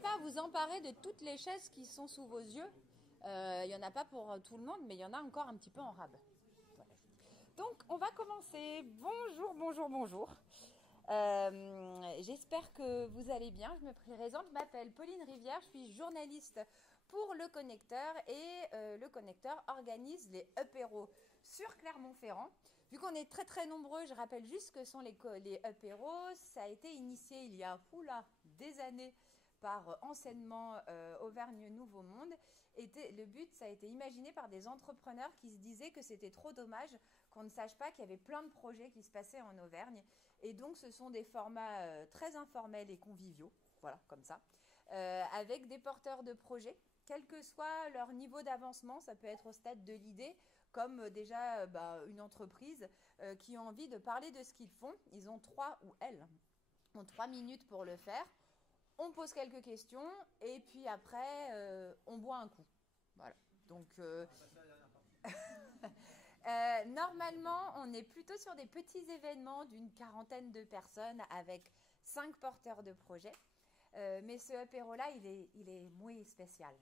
pas à vous emparer de toutes les chaises qui sont sous vos yeux. Il n'y en a pas pour tout le monde, mais il y en a encore un petit peu en rab. Voilà. Donc, on va commencer. Bonjour, bonjour, bonjour. J'espère que vous allez bien. Je me présente, je m'appelle Pauline Rivière, je suis journaliste pour Le Connecteur et Le Connecteur organise les apéros sur Clermont-Ferrand. Vu qu'on est très très nombreux, je rappelle juste que sont les apéros. Ça a été initié il y a des années par Enseignement Auvergne Nouveau Monde. Le but, ça a été imaginé par des entrepreneurs qui se disaient que c'était trop dommage qu'on ne sache pas qu'il y avait plein de projets qui se passaient en Auvergne. Et donc, ce sont des formats très informels et conviviaux, voilà, comme ça, avec des porteurs de projets, quel que soit leur niveau d'avancement. Ça peut être au stade de l'idée, comme déjà une entreprise qui a envie de parler de ce qu'ils font. Ils ont elles ont 3 minutes pour le faire. On pose quelques questions et puis après, on boit un coup. Voilà. Donc, normalement, on est plutôt sur des petits événements d'une quarantaine de personnes avec 5 porteurs de projets. Mais ce apéro-là, il est muy spécial.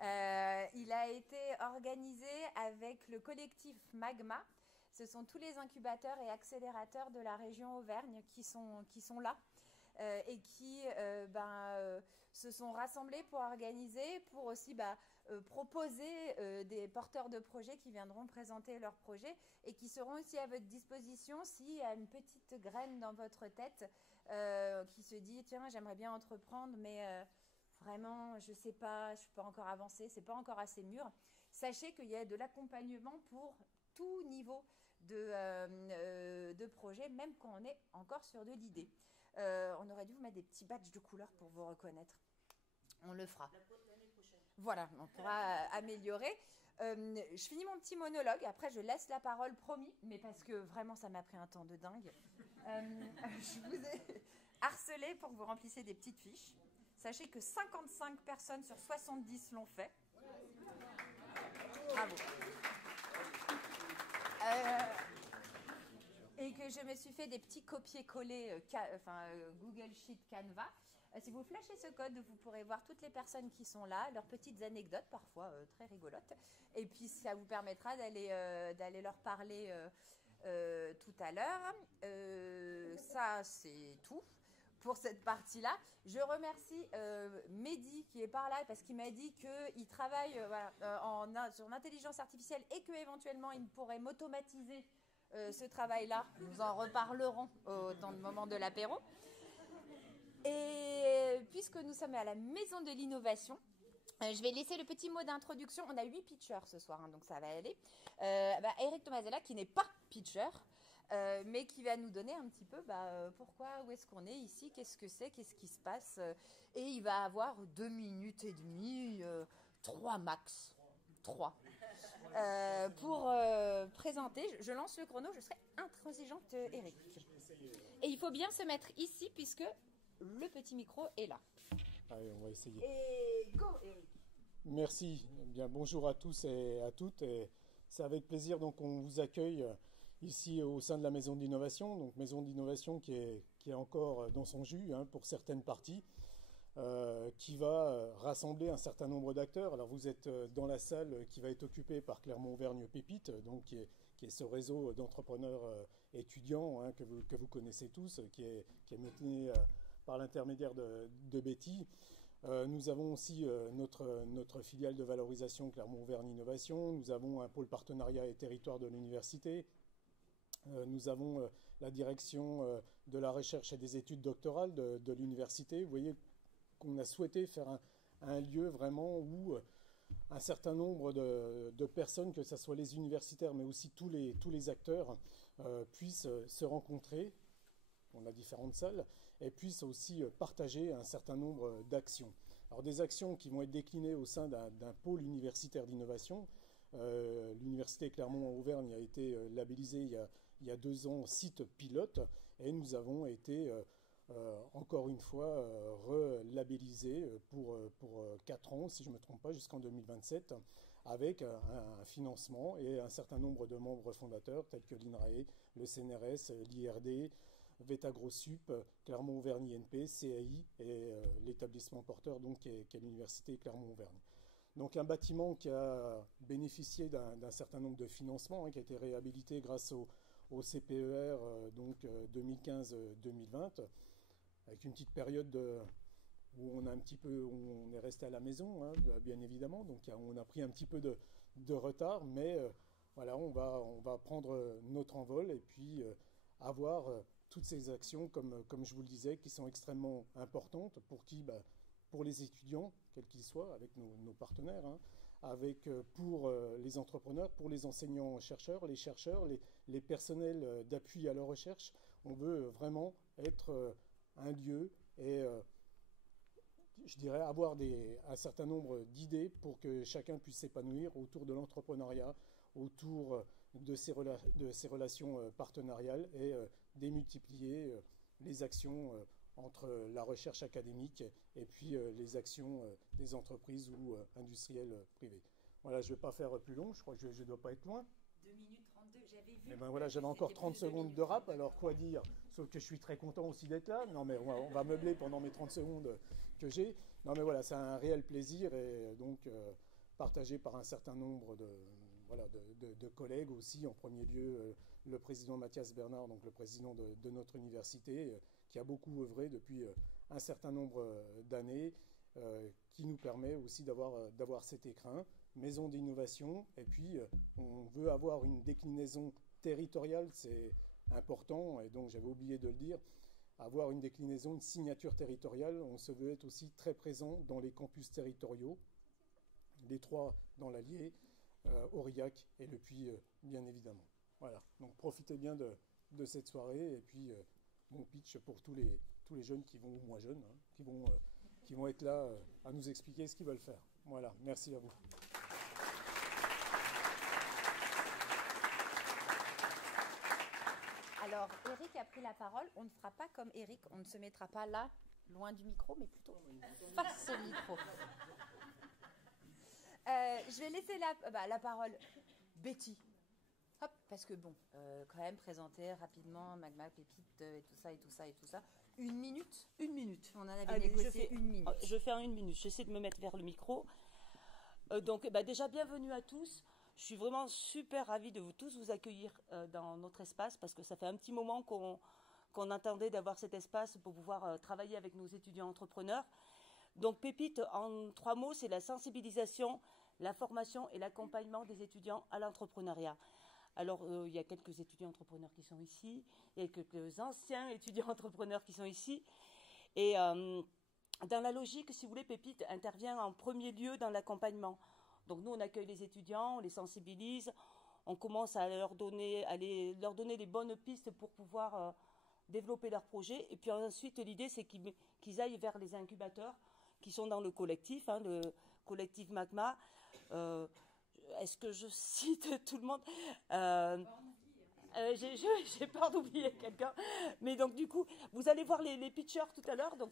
Il a été organisé avec le collectif Magma. Ce sont tous les incubateurs et accélérateurs de la région Auvergne qui sont là. Et qui se sont rassemblés pour organiser, pour aussi proposer des porteurs de projets qui viendront présenter leurs projets et qui seront aussi à votre disposition s'il y a une petite graine dans votre tête qui se dit tiens, j'aimerais bien entreprendre, mais vraiment, je ne sais pas, je ne suis pas encore avancée, ce n'est pas encore assez mûr. Sachez qu'il y a de l'accompagnement pour tout niveau de projet, même quand on est encore sur de l'idée. On aurait dû vous mettre des petits badges de couleur pour vous reconnaître. On le fera. L'année prochaine. Voilà, on pourra améliorer. Je finis mon petit monologue. Après, je laisse la parole, promis, mais parce que vraiment, ça m'a pris un temps de dingue. Je vous ai harcelé pour que vous remplissiez des petites fiches. Sachez que 55 personnes sur 70 l'ont fait. Bravo. Et que je me suis fait des petits copier-coller Google Sheet Canva. Si vous flashez ce code, vous pourrez voir toutes les personnes qui sont là, leurs petites anecdotes, parfois très rigolotes. Et puis, ça vous permettra d'aller leur parler tout à l'heure. Ça, c'est tout pour cette partie-là. Je remercie Mehdi qui est par là parce qu'il m'a dit qu'il travaille sur l'intelligence artificielle et qu'éventuellement, il pourrait m'automatiser ce travail-là. Nous en reparlerons au moment de l'apéro. Et puisque nous sommes à la Maison de l'Innovation, je vais laisser le petit mot d'introduction. On a 8 pitchers ce soir, donc ça va aller. Eric Tomasella, qui n'est pas pitcher, mais qui va nous donner un petit peu pourquoi, où est-ce qu'on est ici, qu'est-ce que c'est, qu'est-ce qui se passe. Et il va avoir 2 minutes et demie, 3 max. 3 pour présenter. Je lance le chrono, je serai intransigeante, Eric. Et il faut bien se mettre ici puisque le petit micro est là. Allez, on va essayer. Et go, Eric. Merci. Bien, bonjour à tous et à toutes. Et c'est avec plaisir donc qu'on vous accueille ici au sein de la Maison d'Innovation. Donc Maison d'Innovation qui est encore dans son jus pour certaines parties. Qui va rassembler un certain nombre d'acteurs. Alors vous êtes dans la salle qui va être occupée par Clermont-Auvergne Pépite, donc qui est ce réseau d'entrepreneurs étudiants que vous connaissez tous, qui est mené par l'intermédiaire de Betty. Nous avons aussi notre filiale de valorisation Clermont-Auvergne Innovation. Nous avons un pôle partenariat et territoire de l'université. Nous avons la direction de la recherche et des études doctorales de l'université. Vous voyez qu'on a souhaité faire un lieu vraiment où un certain nombre de personnes, que ce soit les universitaires, mais aussi tous les acteurs, puissent se rencontrer. On a différentes salles, et puissent aussi partager un certain nombre d'actions. Alors des actions qui vont être déclinées au sein d'un pôle universitaire d'innovation. L'université Clermont-Auvergne a été labellisée il y a 2 ans site pilote, et nous avons été encore une fois relabellisé pour 4 ans, si je ne me trompe pas, jusqu'en 2027, avec un financement et un certain nombre de membres fondateurs tels que l'INRAE, le CNRS, l'IRD, VETA-Grossup, Clermont-Auvergne INP, CAI et l'établissement porteur donc, qui est l'université Clermont-Auvergne. Donc un bâtiment qui a bénéficié d'un certain nombre de financements, qui a été réhabilité grâce au CPER 2015-2020, avec une petite période où on est resté à la maison, bien évidemment, donc on a pris un petit peu de retard, mais voilà, on va prendre notre envol et puis avoir toutes ces actions, comme je vous le disais, qui sont extrêmement importantes pour les étudiants, quels qu'ils soient, avec nos partenaires, pour les entrepreneurs, pour les enseignants-chercheurs, les chercheurs, les personnels d'appui à la recherche. On veut vraiment être un lieu et je dirais avoir un certain nombre d'idées pour que chacun puisse s'épanouir autour de l'entrepreneuriat, autour de ces relations partenariales et démultiplier les actions entre la recherche académique et puis les actions des entreprises ou industrielles privées. Voilà, je ne vais pas faire plus long, je crois que je ne dois pas être loin. 2 minutes 32, j'avais vu. Et ben voilà, j'avais encore 30 secondes de rap, alors quoi dire? Sauf que je suis très content aussi d'être là. Non mais on va meubler pendant mes 30 secondes que j'ai. Non mais voilà, c'est un réel plaisir et donc partagé par un certain nombre de collègues aussi, en premier lieu le président Mathias Bernard, donc le président de notre université, qui a beaucoup œuvré depuis un certain nombre d'années, qui nous permet aussi d'avoir cet écrin, maison d'innovation, et puis on veut avoir une déclinaison territoriale, c'est important, et donc j'avais oublié de le dire, avoir une déclinaison, une signature territoriale. On se veut être aussi très présent dans les campus territoriaux, les 3 dans l'Allier, Aurillac et Le Puy, bien évidemment. Voilà, donc profitez bien de cette soirée, et puis bon pitch pour tous les jeunes qui vont, ou moins jeunes, qui vont être là à nous expliquer ce qu'ils veulent faire. Voilà, merci à vous. Alors, Eric a pris la parole. On ne fera pas comme Eric. On ne se mettra pas là, loin du micro, mais plutôt face au micro. Je vais laisser la parole Betty. Hop, parce que bon, quand même présenter rapidement Magma, Pépite et tout ça et tout ça et tout ça. 1 minute. 1 minute. On en avait négocié 1 minute. Je vais faire 1 minute. J'essaie de me mettre vers le micro. Donc, déjà, bienvenue à tous. Je suis vraiment super ravie de tous vous accueillir dans notre espace parce que ça fait un petit moment qu'on attendait d'avoir cet espace pour pouvoir travailler avec nos étudiants entrepreneurs. Donc, Pépite, en 3 mots, c'est la sensibilisation, la formation et l'accompagnement des étudiants à l'entrepreneuriat. Alors, il y a quelques étudiants entrepreneurs qui sont ici, il y a quelques anciens étudiants entrepreneurs qui sont ici. Et dans la logique, si vous voulez, Pépite intervient en premier lieu dans l'accompagnement. Donc nous, on accueille les étudiants, on les sensibilise, on commence à leur donner les bonnes pistes pour pouvoir développer leurs projets. Et puis ensuite, l'idée, c'est qu'ils aillent vers les incubateurs qui sont dans le collectif, le collectif Magma. Est-ce que je cite tout le monde? J'ai peur d'oublier quelqu'un. Mais donc du coup, vous allez voir les pitchers tout à l'heure, donc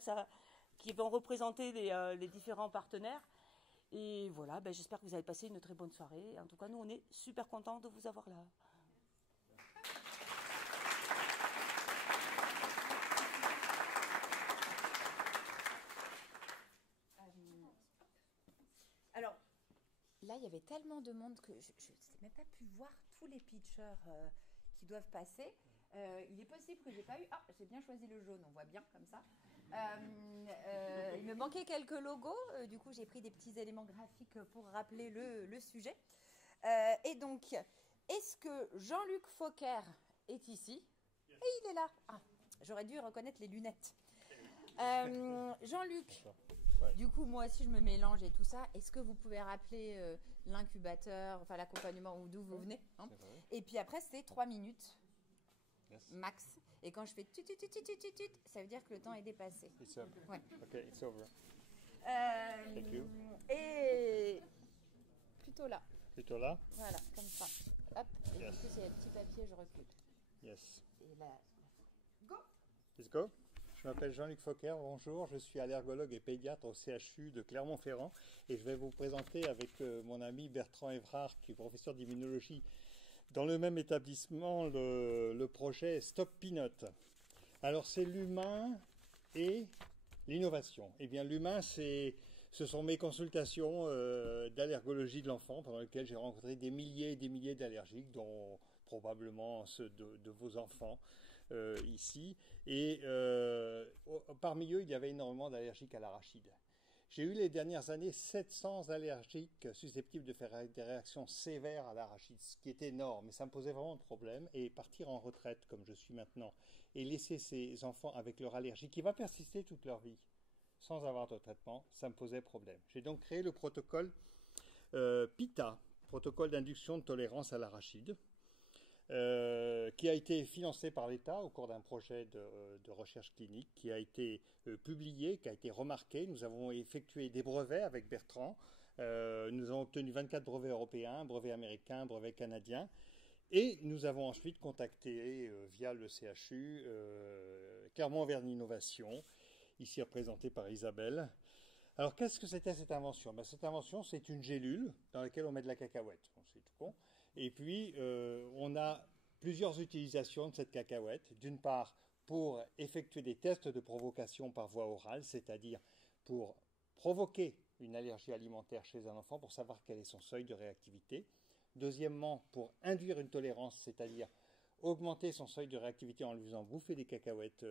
qui vont représenter les différents partenaires. Et voilà, j'espère que vous avez passé une très bonne soirée. En tout cas, nous, on est super contents de vous avoir là. Alors, là, il y avait tellement de monde que je n'ai même pas pu voir tous les pitchers qui doivent passer. Il est possible que j'ai pas eu... Ah, j'ai bien choisi le jaune, on voit bien comme ça. Il me manquait quelques logos, du coup j'ai pris des petits éléments graphiques pour rappeler le sujet. Et donc, est-ce que Jean-Luc Fauquer est ici? Et il est là. Ah, j'aurais dû reconnaître les lunettes. Jean-Luc, du coup moi aussi je me mélange et tout ça. Est-ce que vous pouvez rappeler l'incubateur, enfin l'accompagnement ou d'où vous venez, hein? Et puis après c'est 3 minutes. Yes. Max. Et quand je fais tut, ça veut dire que le temps est dépassé. It's over. Ouais. Okay, it's over. Thank you. Et plutôt là. Plutôt là? Voilà, comme ça. Hop. Et Yes. du coup, c'est le petit papier, je recule. Yes. Et là, go. Let's go. Je m'appelle Jean-Luc Fauquer, bonjour. Je suis allergologue et pédiatre au CHU de Clermont-Ferrand et je vais vous présenter avec mon ami Bertrand Evrard, qui est professeur d'immunologie dans le même établissement, le projet Stop Peanut. Alors, c'est l'humain et l'innovation. Eh bien, l'humain, ce sont mes consultations d'allergologie de l'enfant, pendant lesquelles j'ai rencontré des milliers et des milliers d'allergiques, dont probablement ceux de vos enfants ici. Et parmi eux, il y avait énormément d'allergiques à l'arachide. J'ai eu les dernières années 700 allergiques susceptibles de faire des réactions sévères à l'arachide, ce qui est énorme, mais ça me posait vraiment de problème. Et partir en retraite, comme je suis maintenant, et laisser ces enfants avec leur allergie, qui va persister toute leur vie, sans avoir de traitement, ça me posait problème. J'ai donc créé le protocole PITA, protocole d'induction de tolérance à l'arachide, qui a été financé par l'État au cours d'un projet de recherche clinique, qui a été publié, qui a été remarqué. Nous avons effectué des brevets avec Bertrand. Nous avons obtenu 24 brevets européens, brevets américains, brevets canadiens. Et nous avons ensuite contacté, via le CHU, Clermont-Auvergne Innovation, ici représenté par Isabelle. Alors, qu'est-ce que c'était cette invention? Cette invention, c'est une gélule dans laquelle on met de la cacahuète. Bon, c'est tout con. Et puis, on a plusieurs utilisations de cette cacahuète. D'une part, pour effectuer des tests de provocation par voie orale, c'est-à-dire pour provoquer une allergie alimentaire chez un enfant, pour savoir quel est son seuil de réactivité. Deuxièmement, pour induire une tolérance, c'est-à-dire augmenter son seuil de réactivité en lui faisant bouffer des cacahuètes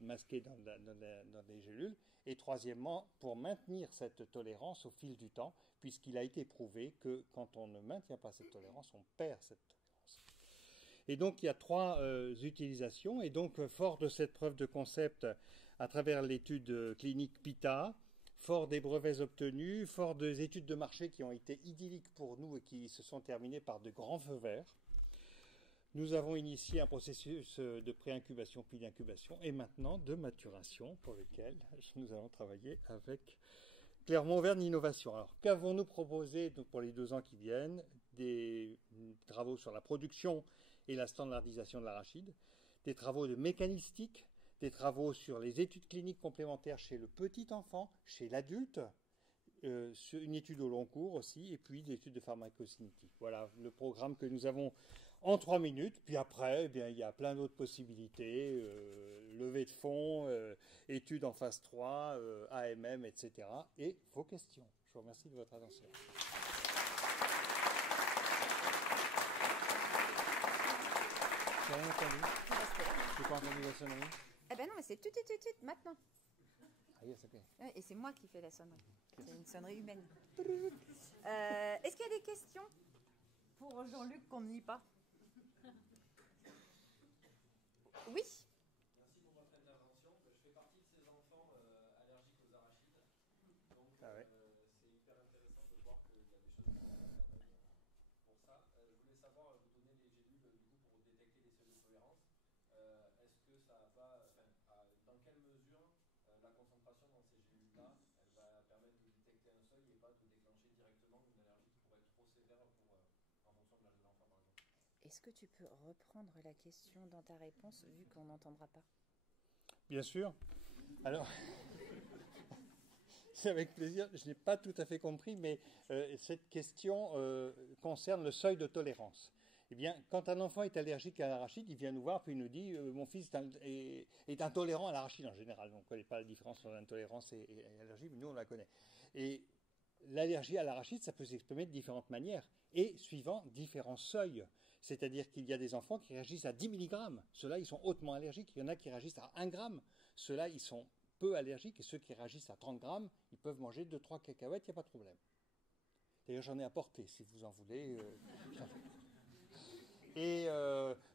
masquées dans des gélules. Et troisièmement, pour maintenir cette tolérance au fil du temps, puisqu'il a été prouvé que quand on ne maintient pas cette tolérance, on perd cette tolérance. Et donc, il y a trois utilisations. Et donc, fort de cette preuve de concept à travers l'étude clinique PITA, fort des brevets obtenus, fort des études de marché qui ont été idylliques pour nous et qui se sont terminées par de grands feux verts, nous avons initié un processus de pré-incubation puis d'incubation et maintenant de maturation pour lequel nous allons travailler avec Clermont-Auvergne Innovation. Alors, qu'avons-nous proposé pour les 2 ans qui viennent? Des travaux sur la production et la standardisation de l'arachide, des travaux de mécanistique, des travaux sur les études cliniques complémentaires chez le petit enfant, chez l'adulte, une étude au long cours aussi, et puis des études de pharmacocinétique. Voilà le programme que nous avons en 3 minutes. Puis après, eh bien, il y a plein d'autres possibilités, levée de fonds, études en phase 3, AMM, etc. Et vos questions. Je vous remercie de votre attention. J'ai rien entendu. J'ai pas entendu la sonnerie. Eh ben non, mais c'est tout, maintenant. Ah yes, ok. Et c'est moi qui fais la sonnerie. C'est une sonnerie humaine. Est-ce qu'il y a des questions pour Jean-Luc qu'on ne lit pas? Oui. Merci pour votre intervention. Je fais partie de ces enfants allergiques aux arachides. Donc c'est hyper intéressant de voir qu'il y a des choses qui sont faites quand même pour ça. Je voulais savoir, vous donnez les gélules du coup pour détecter les seuils de tolérance. Est-ce que ça va, dans quelle mesure la concentration dans ces gélules-là, elle va permettre de détecter un seuil et pas de déclencher directement une allergie qui pourrait être trop sévère en fonction de l'âge de l'enfant, par exemple? Est-ce que tu peux reprendre la question dans ta réponse, vu qu'on n'entendra pas? Bien sûr. Alors, c'est avec plaisir. Je n'ai pas tout à fait compris, mais cette question concerne le seuil de tolérance. Eh bien, quand un enfant est allergique à l'arachide, il vient nous voir puis il nous dit mon fils est intolérant à l'arachide en général. On ne connaît pas la différence entre intolérance et allergie, mais nous on la connaît. Et l'allergie à l'arachide, ça peut s'exprimer de différentes manières et suivant différents seuils. C'est-à-dire qu'il y a des enfants qui réagissent à 10 mg. Ceux-là, ils sont hautement allergiques. Il y en a qui réagissent à 1 g. Ceux-là, ils sont peu allergiques. Et ceux qui réagissent à 30 grammes, ils peuvent manger 2-3 cacahuètes, il n'y a pas de problème. D'ailleurs, j'en ai apporté, si vous en voulez. Et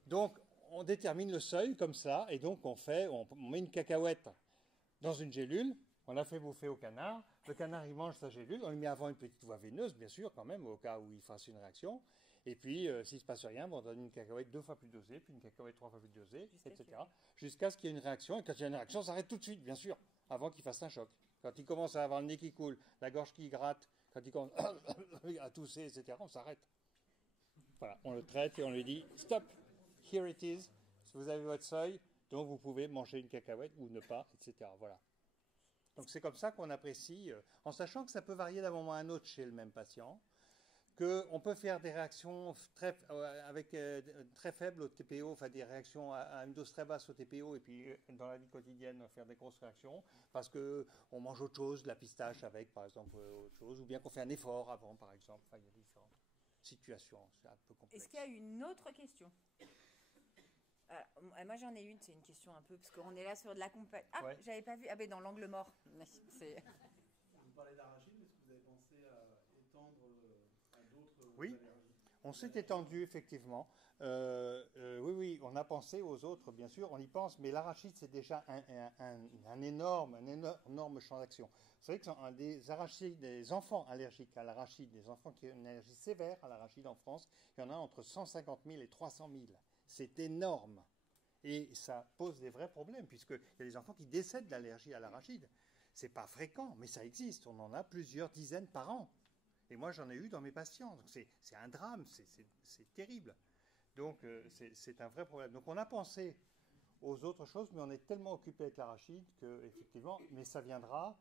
donc, on détermine le seuil comme ça. Et donc, on met une cacahuète dans une gélule. On la fait bouffer au canard. Le canard, il mange sa gélule. On lui met avant une petite voie veineuse, bien sûr, quand même, au cas où il fasse une réaction. Et puis, s'il ne se passe rien, on donne une cacahuète 2 fois plus dosée, puis une cacahuète 3 fois plus dosée, etc. Jusqu'à ce qu'il y ait une réaction. Et quand il y a une réaction, on s'arrête tout de suite, bien sûr, avant qu'il fasse un choc. Quand il commence à avoir le nez qui coule, la gorge qui gratte, quand il commence à tousser, etc., on s'arrête. Voilà, on le traite et on lui dit « Stop, here it is, vous avez votre seuil, donc vous pouvez manger une cacahuète ou ne pas, etc. » Voilà. Donc c'est comme ça qu'on apprécie, en sachant que ça peut varier d'un moment à un autre chez le même patient, qu'on peut faire des réactions très faibles au TPO, enfin des réactions à une dose très basse au TPO, et puis dans la vie quotidienne, faire des grosses réactions, parce qu'on mange autre chose, de la pistache avec, par exemple, autre chose, ou bien qu'on fait un effort avant, par exemple. Enfin, il y a différentes situations, c'est un peu complexe. Est-ce qu'il y a une autre question? Moi j'en ai une, c'est une question un peu, parce qu'on est là sur de la compagnie. Ah, ouais. J'avais pas vu, dans l'angle mort. Vous parlez d'arachide, est-ce que vous avez pensé à étendre à d'autres allergies? On s'est étendu effectivement. Oui, on a pensé aux autres, bien sûr, on y pense, mais l'arachide c'est déjà un énorme champ d'action. C'est vrai que des enfants allergiques à l'arachide, des enfants qui ont une allergie sévère à l'arachide en France, il y en a entre 150 000 et 300 000. C'est énorme. Et ça pose des vrais problèmes, puisqu'il y a des enfants qui décèdent d'allergie à l'arachide. C'est pas fréquent, mais ça existe. On en a plusieurs dizaines par an. Et moi, j'en ai eu dans mes patients. Donc c'est un drame, c'est terrible. Donc c'est un vrai problème. Donc on a pensé aux autres choses, mais on est tellement occupé avec l'arachide que, effectivement, mais ça viendra.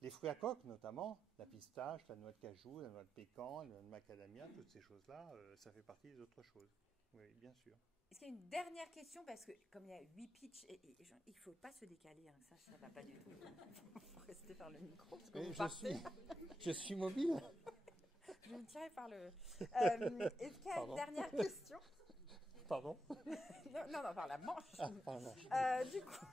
Les fruits à coque, notamment, la pistache, la noix de cajou, la noix de pécan, la noix de macadamia, toutes ces choses-là, ça fait partie des autres choses. Oui, bien sûr. Est-ce qu'il y a une dernière question? Parce que comme il y a 8 pitchs, il ne faut pas se décaler, hein, ça ne va pas du tout. Il faut rester par le micro. Parce que je suis mobile. Je vais me tirer par le... Est-ce qu'il y a une dernière question? Pardon? non, par la manche. Ah, par la manche. Du coup...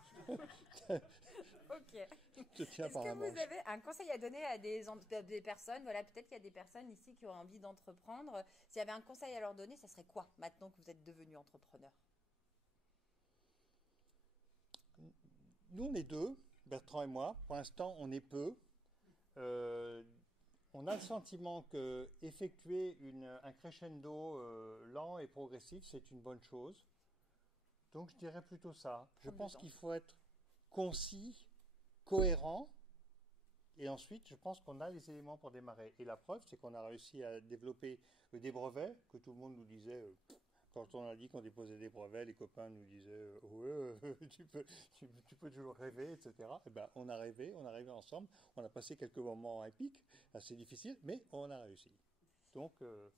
Ok. Est-ce que vous avez un conseil à donner à des personnes, voilà, peut-être qu'il y a des personnes ici qui ont envie d'entreprendre. S'il y avait un conseil à leur donner, ça serait quoi, maintenant que vous êtes devenu entrepreneur? Nous, on est deux, Bertrand et moi. Pour l'instant, on est peu. On a le sentiment que effectuer un crescendo lent et progressif, c'est une bonne chose. Donc, je dirais plutôt ça. Je pense qu'il faut être concis, cohérent, et ensuite je pense qu'on a les éléments pour démarrer. Et la preuve, c'est qu'on a réussi à développer des brevets que tout le monde nous disait, quand on a dit qu'on déposait des brevets, les copains nous disaient tu peux toujours rêver, etc. Et ben, on a rêvé ensemble, on a passé quelques moments épiques, assez difficiles, mais on a réussi. Donc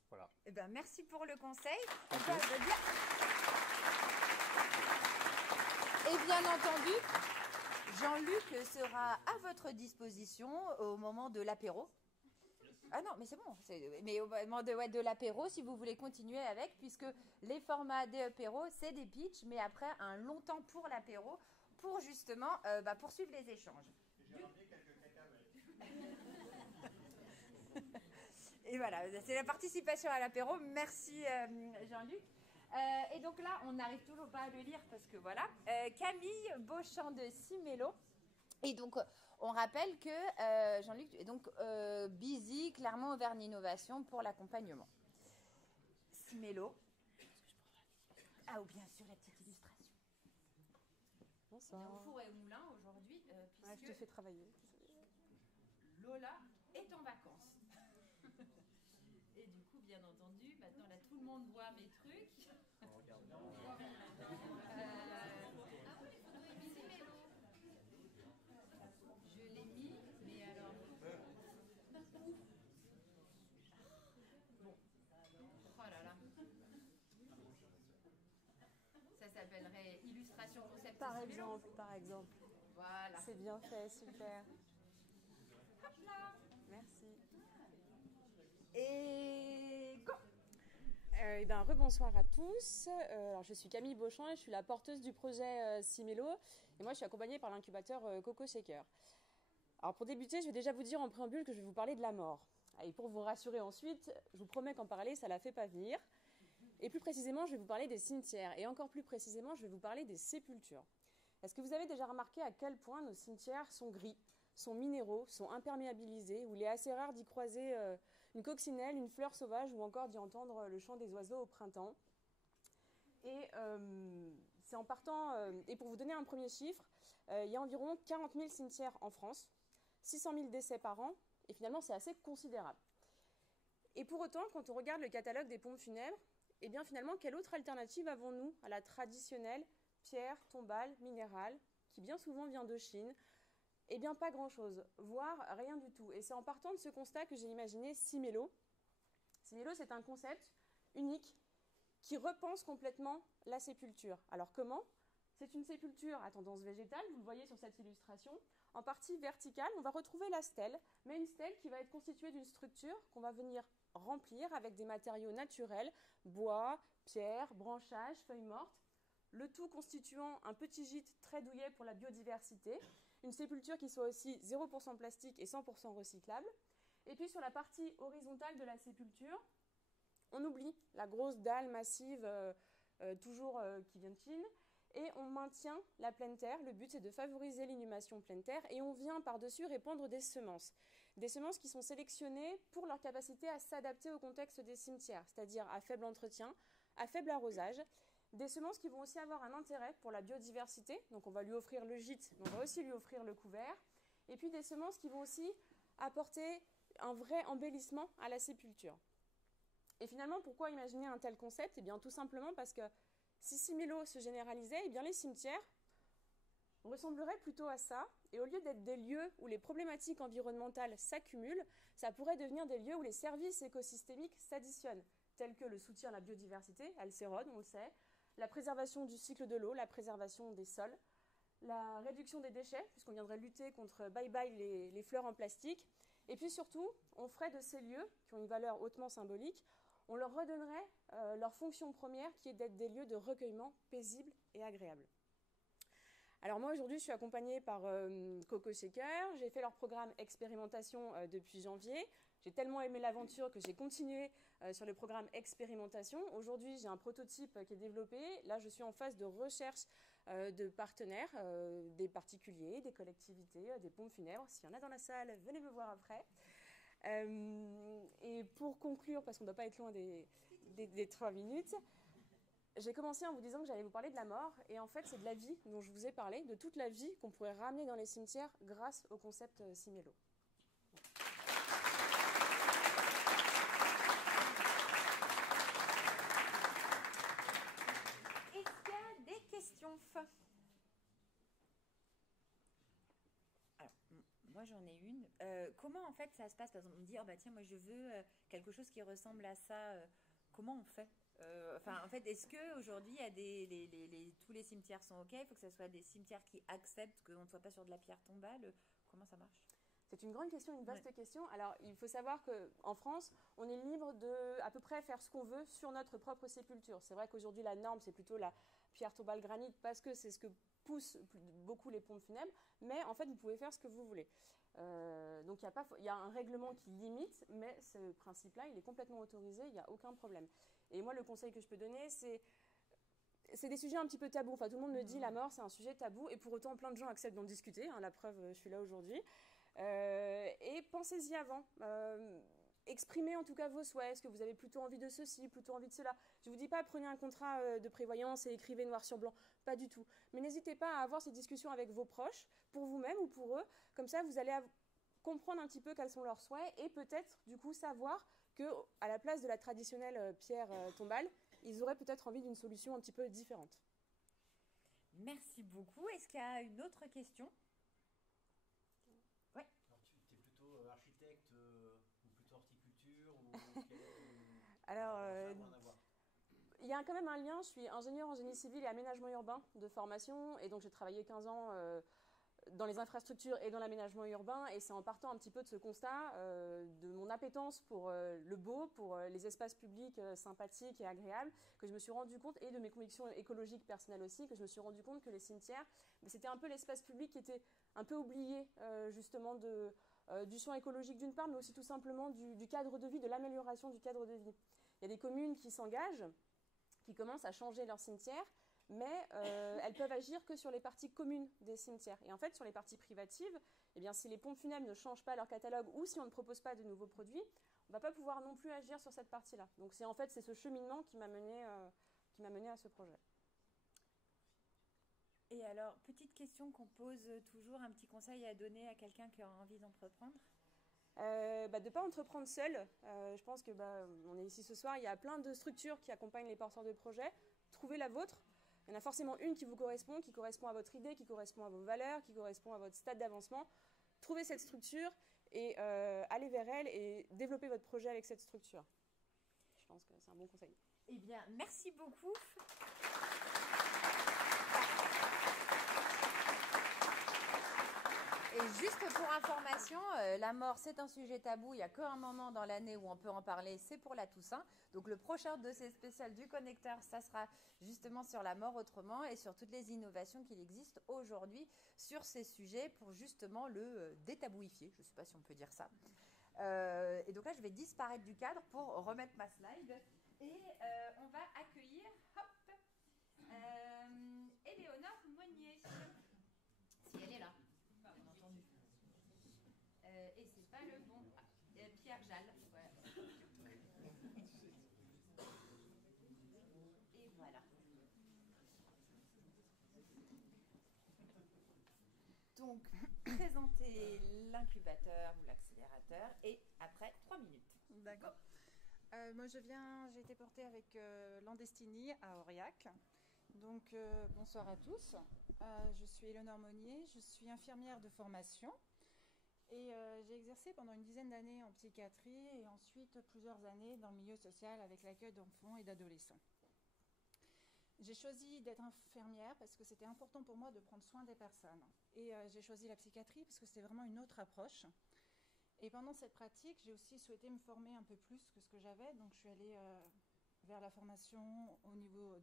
voilà. Eh ben, merci pour le conseil. Et bien entendu, Jean-Luc sera à votre disposition au moment de l'apéro. Ah non, mais c'est bon. Mais au moment de l'apéro, si vous voulez continuer avec, puisque les formats des apéros, c'est des pitchs, mais après un long temps pour l'apéro, pour justement poursuivre les échanges. J'ai ramené quelques cacahuètes. Et voilà, c'est la participation à l'apéro. Merci Jean-Luc. Et donc là, on n'arrive toujours pas à le lire parce que voilà. Camille Beauchamp de Simélo. Et donc, on rappelle que Jean-Luc est donc busy, clairement Auvergne Innovation pour l'accompagnement. Simélo. Ah, ou bien sûr, la petite illustration. Bonsoir. On est au four et au moulin aujourd'hui, puisque je te fais travailler. Lola est en vacances. Et du coup, bien entendu, maintenant là, tout le monde voit mes trucs. Je l'ai mis, mais alors... Bon. Oh là là. Ça s'appellerait illustration concept. Par exemple. Voilà. C'est bien fait, super. Hop là. Merci. Et go. Rebonsoir à tous. Alors, je suis Camille Beauchamp et je suis la porteuse du projet Simélo. Et moi, je suis accompagnée par l'incubateur Coco Shaker. Alors, pour débuter, je vais déjà vous dire en préambule que je vais vous parler de la mort. Et pour vous rassurer ensuite, je vous promets qu'en parler, ça ne la fait pas venir. Et plus précisément, je vais vous parler des cimetières. Et encore plus précisément, je vais vous parler des sépultures. Est-ce que vous avez déjà remarqué à quel point nos cimetières sont gris, sont minéraux, sont imperméabilisés, où il est assez rare d'y croiser une coccinelle, une fleur sauvage ou encore d'y entendre le chant des oiseaux au printemps. Et c'est en partant, et pour vous donner un premier chiffre, il y a environ 40 000 cimetières en France, 600 000 décès par an, et finalement c'est assez considérable. Et pour autant, quand on regarde le catalogue des pompes funèbres, eh bien finalement, quelle autre alternative avons-nous à la traditionnelle pierre tombale minérale, qui bien souvent vient de Chine? Eh bien, pas grand-chose, voire rien du tout. Et c'est en partant de ce constat que j'ai imaginé Simélo. Similo, c'est un concept unique qui repense complètement la sépulture. Alors comment? C'est une sépulture à tendance végétale, vous le voyez sur cette illustration. En partie verticale, on va retrouver la stèle, mais une stèle qui va être constituée d'une structure qu'on va venir remplir avec des matériaux naturels, bois, pierre, branchages, feuilles mortes, le tout constituant un petit gîte très douillet pour la biodiversité, une sépulture qui soit aussi 0% plastique et 100% recyclable. Et puis sur la partie horizontale de la sépulture, on oublie la grosse dalle massive qui vient de Chine, et on maintient la pleine terre. Le but, c'est de favoriser l'inhumation pleine terre, et on vient par-dessus répandre des semences. Des semences qui sont sélectionnées pour leur capacité à s'adapter au contexte des cimetières, c'est-à-dire à faible entretien, à faible arrosage. Des semences qui vont aussi avoir un intérêt pour la biodiversité, donc on va lui offrir le gîte, mais on va aussi lui offrir le couvert. Et puis des semences qui vont aussi apporter un vrai embellissement à la sépulture. Et finalement, pourquoi imaginer un tel concept? Eh bien, tout simplement parce que si Similo se généralisait, eh bien, les cimetières ressembleraient plutôt à ça. Et au lieu d'être des lieux où les problématiques environnementales s'accumulent, ça pourrait devenir des lieux où les services écosystémiques s'additionnent, tels que le soutien à la biodiversité, Alcérone, on le sait, la préservation du cycle de l'eau, la préservation des sols, la réduction des déchets, puisqu'on viendrait lutter contre bye-bye les fleurs en plastique. Et puis surtout, on ferait de ces lieux, qui ont une valeur hautement symbolique, on leur redonnerait leur fonction première, qui est d'être des lieux de recueillement paisibles et agréables. Alors moi, aujourd'hui, je suis accompagnée par Coco Shaker. J'ai fait leur programme expérimentation depuis janvier. J'ai tellement aimé l'aventure que j'ai continué sur le programme expérimentation. Aujourd'hui, j'ai un prototype qui est développé. Là, je suis en phase de recherche de partenaires, des particuliers, des collectivités, des pompes funèbres. S'il y en a dans la salle, venez me voir après. Et pour conclure, parce qu'on ne doit pas être loin des 3 minutes, j'ai commencé en vous disant que j'allais vous parler de la mort. Et en fait, c'est de la vie dont je vous ai parlé, de toute la vie qu'on pourrait ramener dans les cimetières grâce au concept Similo. Est-ce qu'il y a des questions? Alors, moi j'en ai une. Comment en fait ça se passe? Par exemple, on me dit, oh bah tiens, moi je veux quelque chose qui ressemble à ça. Comment on fait? En fait, est-ce qu'aujourd'hui, il y a tous les cimetières sont OK? Il faut que ce soit des cimetières qui acceptent qu'on ne soit pas sur de la pierre tombale. Comment ça marche? C'est une grande question, une vaste question. Alors, il faut savoir qu'en France, on est libre de à peu près faire ce qu'on veut sur notre propre sépulture. C'est vrai qu'aujourd'hui, la norme, c'est plutôt la pierre tombale granite parce que c'est ce que poussent beaucoup les pompes funèbres. Mais en fait, vous pouvez faire ce que vous voulez. Donc, il y a un règlement qui limite, mais ce principe-là, il est complètement autorisé, il n'y a aucun problème. Et moi, le conseil que je peux donner, c'est des sujets un petit peu tabous. Enfin, tout le monde me dit la mort, c'est un sujet tabou, et pour autant, plein de gens acceptent d'en discuter. Hein, la preuve, je suis là aujourd'hui. Et pensez-y avant. Exprimez en tout cas vos souhaits. Est-ce que vous avez plutôt envie de ceci, plutôt envie de cela? Je ne vous dis pas prenez un contrat de prévoyance et écrivez noir sur blanc. Pas du tout. Mais n'hésitez pas à avoir ces discussions avec vos proches, pour vous-même ou pour eux. Comme ça, vous allez comprendre un petit peu quels sont leurs souhaits et peut-être du coup savoir qu'à la place de la traditionnelle pierre tombale, ils auraient peut-être envie d'une solution un petit peu différente. Merci beaucoup. Est-ce qu'il y a une autre question? Oui. Alors, tu es plutôt architecte ou plutôt horticulture Alors, il y a quand même un lien. Je suis ingénieure en génie civil et aménagement urbain de formation, et donc j'ai travaillé 15 ans dans les infrastructures et dans l'aménagement urbain, et c'est en partant un petit peu de ce constat, de mon appétence pour le beau, pour les espaces publics sympathiques et agréables, que je me suis rendu compte, et de mes convictions écologiques personnelles aussi, que je me suis rendu compte que les cimetières, c'était un peu l'espace public qui était un peu oublié justement du champ écologique d'une part, mais aussi tout simplement du cadre de vie, de l'amélioration du cadre de vie. Il y a des communes qui s'engagent, qui commencent à changer leurs cimetières, mais elles peuvent agir que sur les parties communes des cimetières. Et en fait, sur les parties privatives, eh bien, si les pompes funèbres ne changent pas leur catalogue ou si on ne propose pas de nouveaux produits, on ne va pas pouvoir non plus agir sur cette partie-là. Donc c'est ce cheminement qui m'a mené à ce projet. Et alors, petite question qu'on pose toujours, un petit conseil à donner à quelqu'un qui a envie d'entreprendre? De ne pas entreprendre seul. Je pense que on est ici ce soir, il y a plein de structures qui accompagnent les porteurs de projets. Trouvez la vôtre. Il y en a forcément une qui vous correspond, qui correspond à votre idée, qui correspond à vos valeurs, qui correspond à votre stade d'avancement. Trouvez cette structure et allez vers elle et développez votre projet avec cette structure. pense que c'est un bon conseil. Eh bien, merci beaucoup. Et juste pour information, la mort, c'est un sujet tabou. Il n'y a qu'un moment dans l'année où on peut en parler, c'est pour la Toussaint. Donc le prochain dossier spécial du connecteur, ça sera justement sur la mort autrement et sur toutes les innovations qu'il existe aujourd'hui sur ces sujets pour justement le détabouifier. Je ne sais pas si on peut dire ça. Et donc là, je vais disparaître du cadre pour remettre ma slide. Et on va accueillir, Éléonore Monnier. Si elle est là. Et c'est pas le bon. Pierre Jal. Ouais. Et voilà. Donc, présenter l'incubateur ou l'accélérateur et après 3 minutes. D'accord. Moi, j'ai été portée avec Landestini à Aurillac. Donc, bonsoir à tous. Je suis Éléonore Monnier, je suis infirmière de formation. Et j'ai exercé pendant une dizaine d'années en psychiatrie et ensuite plusieurs années dans le milieu social avec l'accueil d'enfants et d'adolescents. J'ai choisi d'être infirmière parce que c'était important pour moi de prendre soin des personnes. Et j'ai choisi la psychiatrie parce que c'était vraiment une autre approche. Et pendant cette pratique, j'ai aussi souhaité me former un peu plus que ce que j'avais. Donc je suis allée vers la formation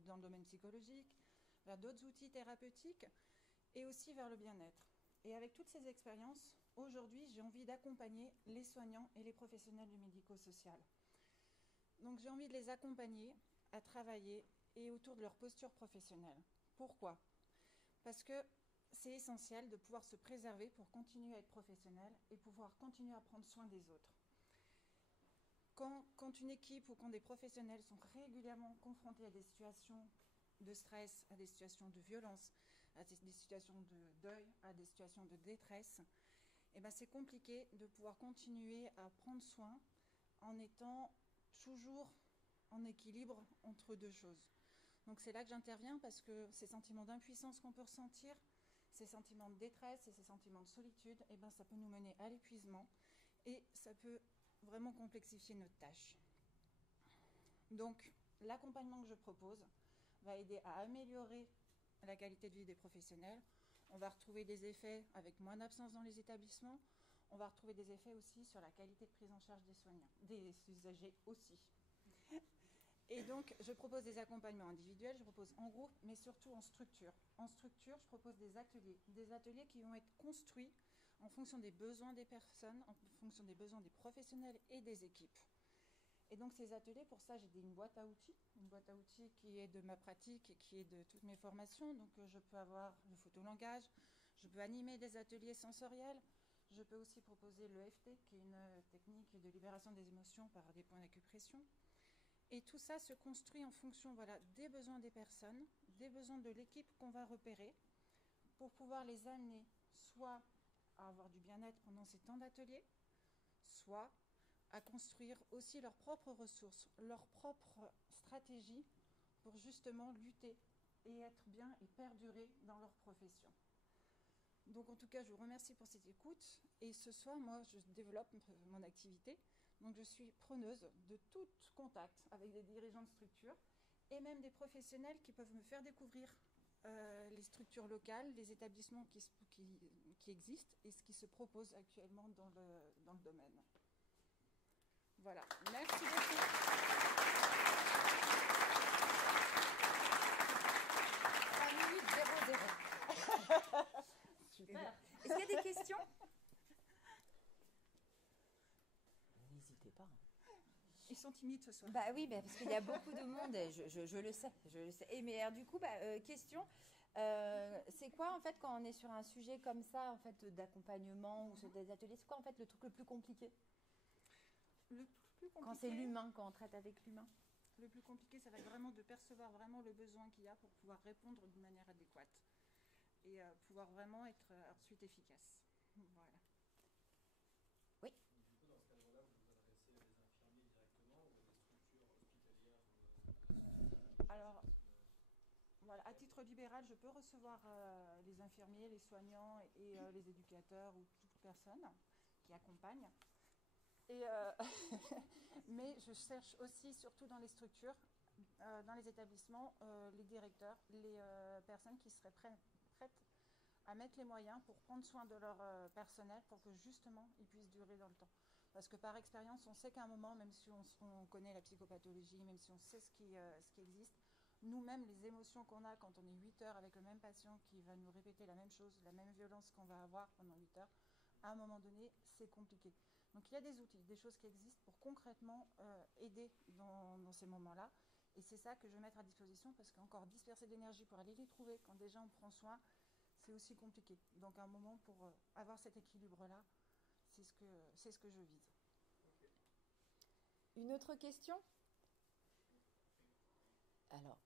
dans le domaine psychologique, vers d'autres outils thérapeutiques et aussi vers le bien-être. Et avec toutes ces expériences, aujourd'hui, j'ai envie d'accompagner les soignants et les professionnels du médico-social. Donc j'ai envie de les accompagner à travailler et autour de leur posture professionnelle. Pourquoi ? Parce que c'est essentiel de pouvoir se préserver pour continuer à être professionnel et pouvoir continuer à prendre soin des autres. Quand une équipe ou quand des professionnels sont régulièrement confrontés à des situations de stress, à des situations de violence, à des situations de deuil, à des situations de détresse, eh ben c'est compliqué de pouvoir continuer à prendre soin en étant toujours en équilibre entre deux choses. Donc c'est là que j'interviens parce que ces sentiments d'impuissance qu'on peut ressentir, ces sentiments de détresse et ces sentiments de solitude, eh ben ça peut nous mener à l'épuisement et ça peut vraiment complexifier notre tâche. Donc l'accompagnement que je propose va aider à améliorer la qualité de vie des professionnels. On va retrouver des effets avec moins d'absence dans les établissements. On va retrouver des effets aussi sur la qualité de prise en charge des soignants, des usagers aussi. Et donc, je propose des accompagnements individuels, je propose en groupe, mais surtout en structure. En structure, je propose des ateliers qui vont être construits en fonction des besoins des personnes, en fonction des besoins des professionnels et des équipes. Et donc ces ateliers, pour ça, j'ai une boîte à outils qui est de ma pratique et qui est de toutes mes formations. Donc je peux avoir le photolangage, je peux animer des ateliers sensoriels, je peux aussi proposer l'EFT, qui est une technique de libération des émotions par des points d'acupression. Et tout ça se construit en fonction des besoins des personnes, des besoins de l'équipe qu'on va repérer, pour pouvoir les amener soit à avoir du bien-être pendant ces temps d'atelier, soit à construire aussi leurs propres ressources, leurs propres stratégies pour justement lutter et être bien et perdurer dans leur profession. Donc en tout cas, je vous remercie pour cette écoute. Et ce soir, moi, je développe mon activité. Donc je suis preneuse de tout contact avec des dirigeants de structures et même des professionnels qui peuvent me faire découvrir les structures locales, les établissements qui existent et ce qui se propose actuellement dans le domaine. Voilà, merci beaucoup. Super. Est-ce qu'il y a des questions? N'hésitez pas. Ils sont timides ce soir. Bah oui, parce qu'il y a beaucoup de monde, et je le sais. Et mais alors, du coup, question. C'est quoi en fait quand on est sur un sujet comme ça, en fait, d'accompagnement ou sur des ateliers, c'est quoi en fait le truc le plus compliqué? Le plus compliqué, quand c'est l'humain, quand on traite avec l'humain. Le plus compliqué, ça va être vraiment de percevoir vraiment le besoin qu'il y a pour pouvoir répondre d'une manière adéquate et pouvoir vraiment être ensuite efficace. Voilà. Oui. Du coup, dans ce cadre-là, vous vous adressez à des infirmiers directement ou à des structures hospitalières Alors, voilà, à titre libéral, je peux recevoir les infirmiers, les soignants et les éducateurs ou toute personne qui accompagne. Et, mais je cherche aussi, surtout dans les structures, dans les établissements, les directeurs, les personnes qui seraient prêtes à mettre les moyens pour prendre soin de leur personnel pour que justement ils puissent durer dans le temps. Parce que par expérience, on sait qu'à un moment, même si on connaît la psychopathologie, même si on sait ce qui existe, nous-mêmes, les émotions qu'on a quand on est 8 heures avec le même patient qui va nous répéter la même chose, la même violence qu'on va avoir pendant 8 heures, à un moment donné, c'est compliqué. Donc il y a des outils, des choses qui existent pour concrètement aider dans ces moments-là. Et c'est ça que je vais mettre à disposition parce qu'encore disperser de l'énergie pour aller les trouver quand déjà on prend soin, c'est aussi compliqué. Donc à un moment, pour avoir cet équilibre-là, c'est ce que je vise. Une autre question? Alors,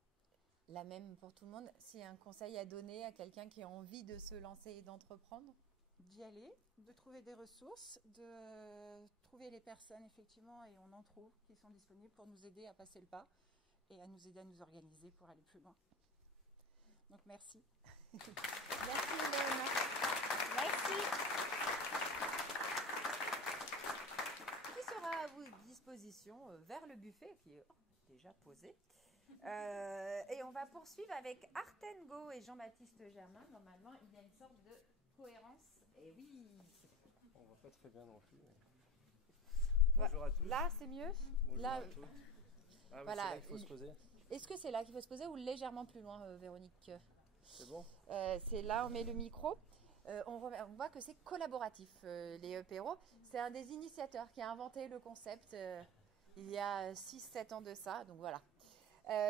la même pour tout le monde. S'il y a un conseil à donner à quelqu'un qui a envie de se lancer et d'entreprendre? D'y aller, de trouver des ressources, de trouver les personnes, effectivement, et on en trouve, qui sont disponibles pour nous aider à passer le pas et à nous aider à nous organiser pour aller plus loin. Donc, merci. Merci, Léona. Merci. Qui sera à votre disposition vers le buffet qui est déjà posé. Et on va poursuivre avec Artengo et Jean-Baptiste Germain. Normalement, il y a une sorte de cohérence. Et oui. On voit pas très bien non plus. Bonjour à tous. Là, c'est mieux. Bonjour là, à toutes. Ah oui, voilà. c'est là qu'il faut se poser. Est-ce que c'est là qu'il faut se poser ou légèrement plus loin, Véronique? C'est bon. C'est là, on met le micro. On voit que c'est collaboratif, les EPERO. C'est un des initiateurs qui a inventé le concept il y a 6-7 ans de ça. Donc voilà.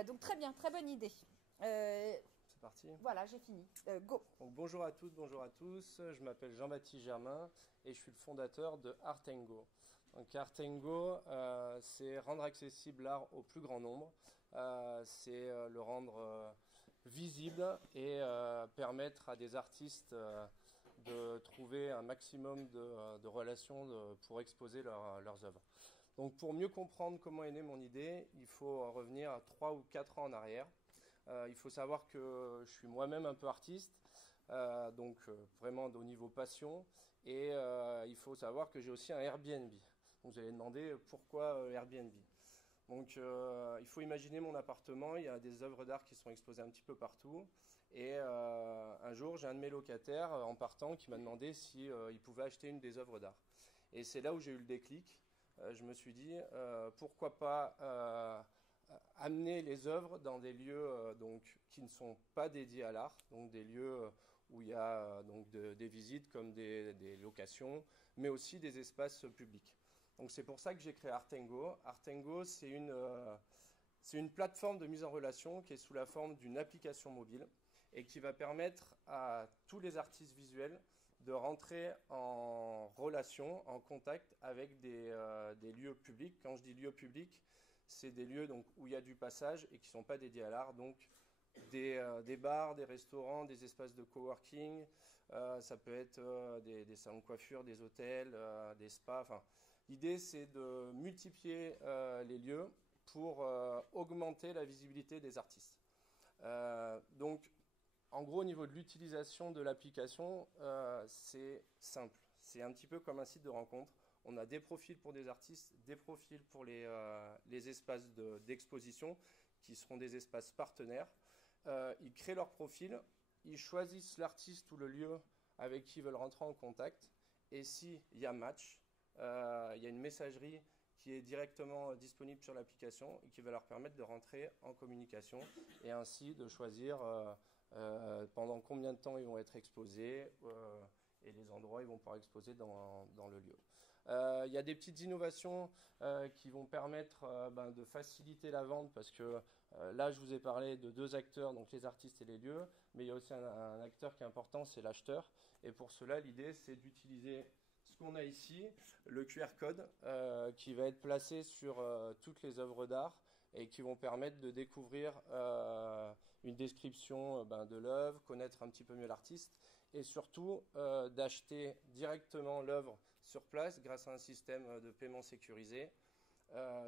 Donc très bien, très bonne idée. C'est parti. Voilà, j'ai fini. Go. Donc, bonjour à toutes, bonjour à tous. Je m'appelle Jean-Baptiste Germain et je suis le fondateur de Artengo. Donc Artengo, c'est rendre accessible l'art au plus grand nombre. C'est le rendre visible et permettre à des artistes de trouver un maximum de relations pour exposer leurs œuvres. Donc pour mieux comprendre comment est née mon idée, il faut revenir à 3 ou 4 ans en arrière. Il faut savoir que je suis moi-même un peu artiste, donc vraiment au niveau passion. Et il faut savoir que j'ai aussi un Airbnb. Donc vous allez demander pourquoi Airbnb. Donc il faut imaginer mon appartement, il y a des œuvres d'art qui sont exposées un petit peu partout. Et un jour, j'ai un de mes locataires en partant qui m'a demandé si il pouvait acheter une des œuvres d'art. Et c'est là où j'ai eu le déclic. Je me suis dit, pourquoi pas amener les œuvres dans des lieux donc, qui ne sont pas dédiés à l'art, donc des lieux où il y a donc des visites comme des locations, mais aussi des espaces publics. Donc c'est pour ça que j'ai créé Artengo. Artengo, c'est une plateforme de mise en relation qui est sous la forme d'une application mobile et qui va permettre à tous les artistes visuels de rentrer en relation, en contact avec des lieux publics. Quand je dis lieux publics, c'est des lieux donc, où il y a du passage et qui ne sont pas dédiés à l'art. Donc des bars, des restaurants, des espaces de coworking, ça peut être des salons de coiffure, des hôtels, des spas. Enfin, l'idée, c'est de multiplier les lieux pour augmenter la visibilité des artistes. Donc, en gros, au niveau de l'utilisation de l'application, c'est simple. C'est un petit peu comme un site de rencontre. On a des profils pour des artistes, des profils pour les espaces d'exposition, qui seront des espaces partenaires. Ils créent leur profil, ils choisissent l'artiste ou le lieu avec qui ils veulent rentrer en contact. Et s'il y a match, il y a une messagerie qui est directement disponible sur l'application et qui va leur permettre de rentrer en communication et ainsi de choisir pendant combien de temps ils vont être exposés et les endroits où ils vont pouvoir exposer dans le lieu. Il y a des petites innovations qui vont permettre de faciliter la vente parce que là, je vous ai parlé de 2 acteurs, donc les artistes et les lieux, mais il y a aussi un acteur qui est important, c'est l'acheteur. Et pour cela, l'idée, c'est d'utiliser ce qu'on a ici, le QR code, qui va être placé sur toutes les œuvres d'art et qui vont permettre de découvrir une description de l'œuvre, connaître un petit peu mieux l'artiste et surtout d'acheter directement l'œuvre sur place grâce à un système de paiement sécurisé,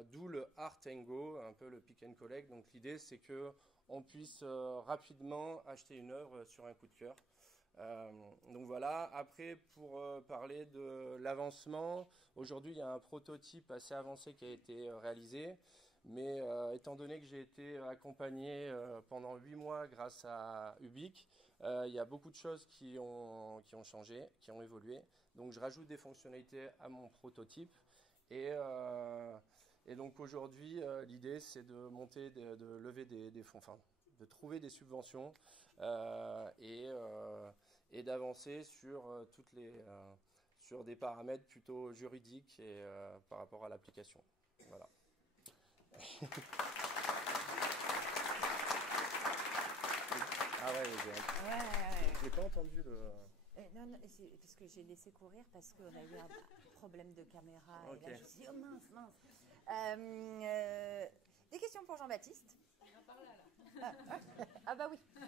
d'où le Artengo, un peu le pick and collect. Donc l'idée, c'est qu'on puisse rapidement acheter une œuvre sur un coup de cœur. Donc voilà, après pour parler de l'avancement, aujourd'hui il y a un prototype assez avancé qui a été réalisé, mais étant donné que j'ai été accompagné pendant 8 mois grâce à Ubique, il y a beaucoup de choses qui ont changé, qui ont évolué. Donc je rajoute des fonctionnalités à mon prototype et donc aujourd'hui l'idée c'est de monter, de lever des fonds, enfin de trouver des subventions et d'avancer sur sur des paramètres plutôt juridiques et par rapport à l'application. Voilà. Ah ouais, j'ai pas entendu le. Non, non, parce que j'ai laissé courir parce qu'on a eu un problème de caméra. Okay. Et là, je me suis dit, oh mince. Des questions pour Jean-Baptiste. Il va par là, là. Ah bah oui. Tu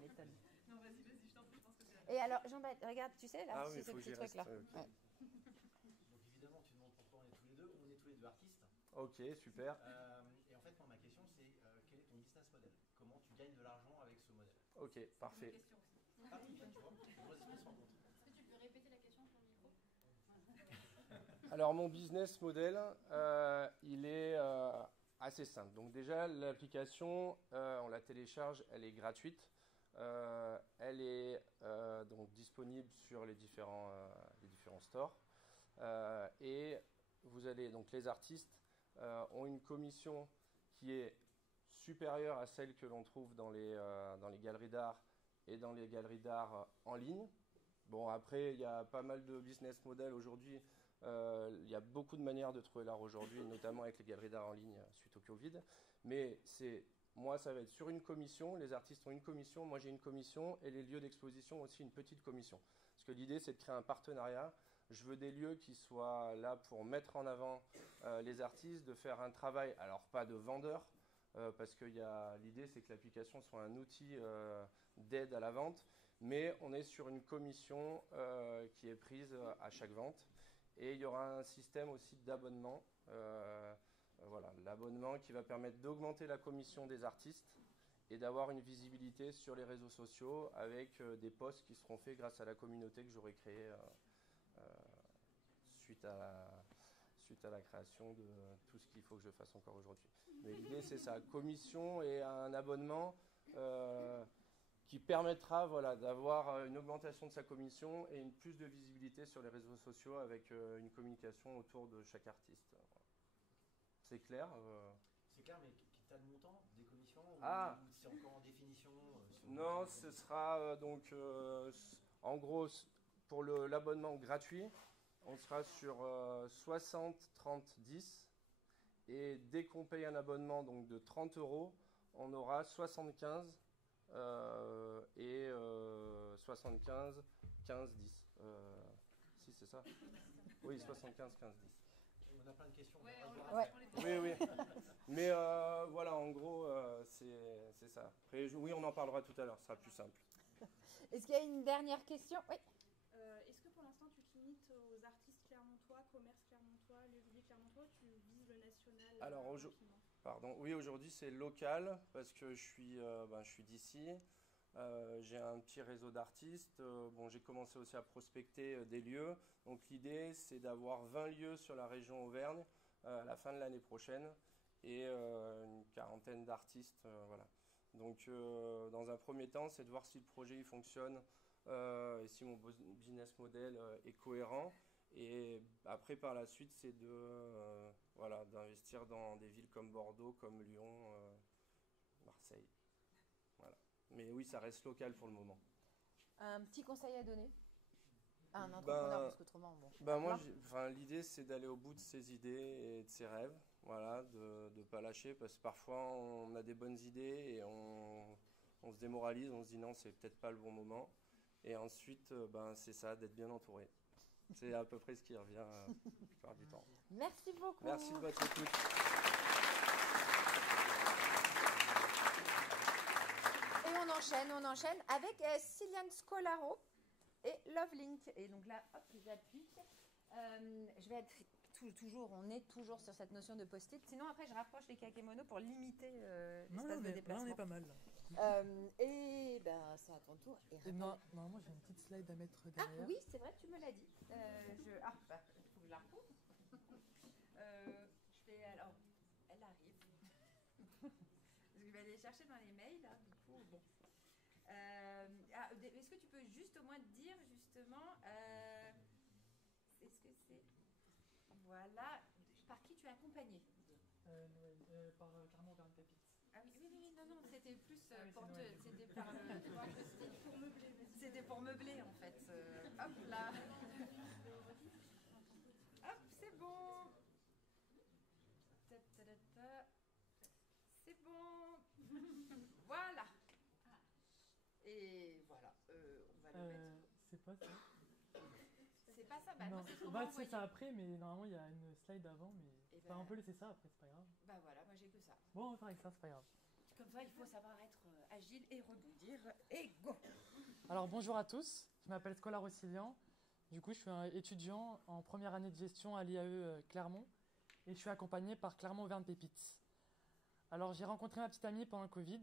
m'étonnes. Non, vas-y, je t'en prie, je pense que c'est la. Et alors, Jean-Baptiste, regarde, tu sais, là, Ah c'est oui, ce faut que petit j'y truc-là. reste, Ouais. Donc évidemment, tu demandes pourquoi on est tous les deux. On est tous les deux artistes. Ok, super. Et en fait, moi, ma question, c'est quel est ton business model? Comment tu gagnes de l'argent avec ce modèle? Ok, parfait. Question aussi. Ah oui, bah, tu vois, les deux esprits se rencontrent. Est-ce que tu peux répéter la question sur le micro? Alors mon business model, il est assez simple. Donc déjà l'application, on la télécharge, elle est gratuite. Elle est donc disponible sur les différents stores. Et vous allez donc les artistes ont une commission qui est supérieure à celle que l'on trouve dans les galeries d'art et dans les galeries d'art en ligne. Bon, après, il y a pas mal de business models aujourd'hui. Il y a beaucoup de manières de trouver l'art aujourd'hui, notamment avec les galeries d'art en ligne suite au Covid. Mais moi, ça va être sur une commission. Les artistes ont une commission, moi j'ai une commission, et les lieux d'exposition ont aussi une petite commission. Parce que l'idée, c'est de créer un partenariat. Je veux des lieux qui soient là pour mettre en avant les artistes, de faire un travail, alors pas de vendeur, parce que l'idée, c'est que l'application soit un outil d'aide à la vente, mais on est sur une commission qui est prise à chaque vente. Et il y aura un système aussi d'abonnement, voilà, l'abonnement qui va permettre d'augmenter la commission des artistes et d'avoir une visibilité sur les réseaux sociaux avec des posts qui seront faits grâce à la communauté que j'aurai créée suite à la création de tout ce qu'il faut que je fasse encore aujourd'hui. Mais l'idée, c'est ça, commission et un abonnement qui permettra d'avoir une augmentation de sa commission et une plus de visibilité sur les réseaux sociaux avec une communication autour de chaque artiste. C'est clair C'est clair, mais tu as le montant des commissions ou c'est encore en définition Non, ce sera donc en gros pour l'abonnement gratuit, on sera sur 60, 30, 10 et dès qu'on paye un abonnement donc de 30 €, on aura 75 et 75, 15, 10. Si, c'est ça? Oui, 75, 15, 10. On a plein de questions. Ouais. Oui. Mais voilà, en gros, c'est ça. Après, oui, on en parlera tout à l'heure, ce sera plus simple. Est-ce qu'il y a une dernière question? Oui. Est-ce que pour l'instant tu te limites aux artistes clermontois, commerce clermontois, lieu public clermontois, ou tu vises le national? Alors oui, aujourd'hui c'est local parce que je suis d'ici. J'ai un petit réseau d'artistes. J'ai commencé aussi à prospecter des lieux. Donc l'idée, c'est d'avoir 20 lieux sur la région Auvergne à la fin de l'année prochaine et une quarantaine d'artistes. Voilà. Donc dans un premier temps, c'est de voir si le projet il fonctionne et si mon business model est cohérent. Et après, par la suite, c'est d'investir dans des villes comme Bordeaux, comme Lyon, Marseille. Voilà. Mais oui, ça reste local pour le moment. Un petit conseil à donner à un entrepreneur, parce qu'autrement, l'idée, c'est d'aller au bout de ses idées et de ses rêves. Voilà, de ne pas lâcher, parce que parfois, on a des bonnes idées et on se démoralise, on se dit non, c'est peut-être pas le bon moment. Et ensuite, c'est ça, d'être bien entouré. C'est à peu près ce qui revient la plupart du temps. Merci beaucoup. Merci de votre écoute. Et on enchaîne avec Cillian Scolaro et Lovelink. Et donc là, hop, j'applique. Je vais être on est toujours sur cette notion de post-it. Sinon, après, je rapproche les kakémonos pour limiter l'espace de déplacement. Là, on est pas mal. Et ben, c'est à ton tour. Et normalement, j'ai une petite slide à mettre derrière. Ah oui, c'est vrai, tu me l'as dit. Bah, il faut que je la retrouve. Alors, elle arrive. Je vais aller chercher dans les mails, là, du coup, bon. Est-ce que tu peux juste au moins dire, justement, est-ce que c'est... Voilà, par qui tu es accompagné? Par Clermont vers une pépite. Ah oui, non, c'était plus pour te... Noël. C'était pour meubler. C'était pour meubler, en fait. Hop là. Hop, c'est bon. C'est bon. Voilà. Et voilà, on va le mettre. C'est pas ça. C'est pas ça, bah non, moi c'est on va essayer ça après, mais normalement il y a une slide avant, mais on peut laisser ça après, c'est pas grave. Bah voilà, moi j'ai que ça. Bon, on va faire avec ça, c'est pas grave. Comme ça, il faut savoir être agile et rebondir, et go. Alors bonjour à tous, je m'appelle Scola Rossilian, du coup je suis un étudiant en première année de gestion à l'IAE Clermont, et je suis accompagné par Clermont Auvergne Pépites. Alors j'ai rencontré ma petite amie pendant le Covid,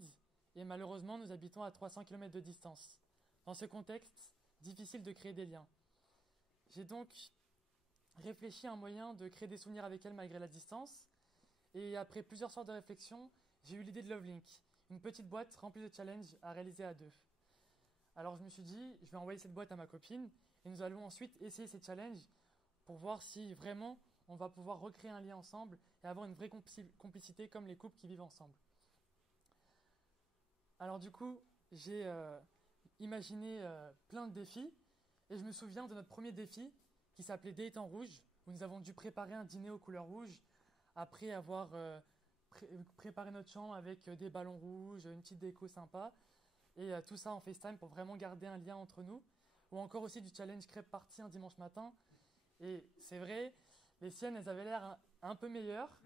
et malheureusement nous habitons à 300 km de distance. Dans ce contexte, difficile de créer des liens. J'ai donc réfléchi à un moyen de créer des souvenirs avec elle malgré la distance. Et après plusieurs soirs de réflexion, j'ai eu l'idée de Lovelink, une petite boîte remplie de challenges à réaliser à deux. Alors je me suis dit, je vais envoyer cette boîte à ma copine et nous allons ensuite essayer ces challenges pour voir si vraiment on va pouvoir recréer un lien ensemble et avoir une vraie complicité comme les couples qui vivent ensemble. Alors du coup, j'ai imaginé plein de défis. Et je me souviens de notre premier défi qui s'appelait Date en rouge, où nous avons dû préparer un dîner aux couleurs rouges après avoir préparé notre chambre avec des ballons rouges, une petite déco sympa. Et tout ça en FaceTime pour vraiment garder un lien entre nous. Ou encore aussi du challenge crêpe party un dimanche matin. Et c'est vrai, les siennes, elles avaient l'air un peu meilleures.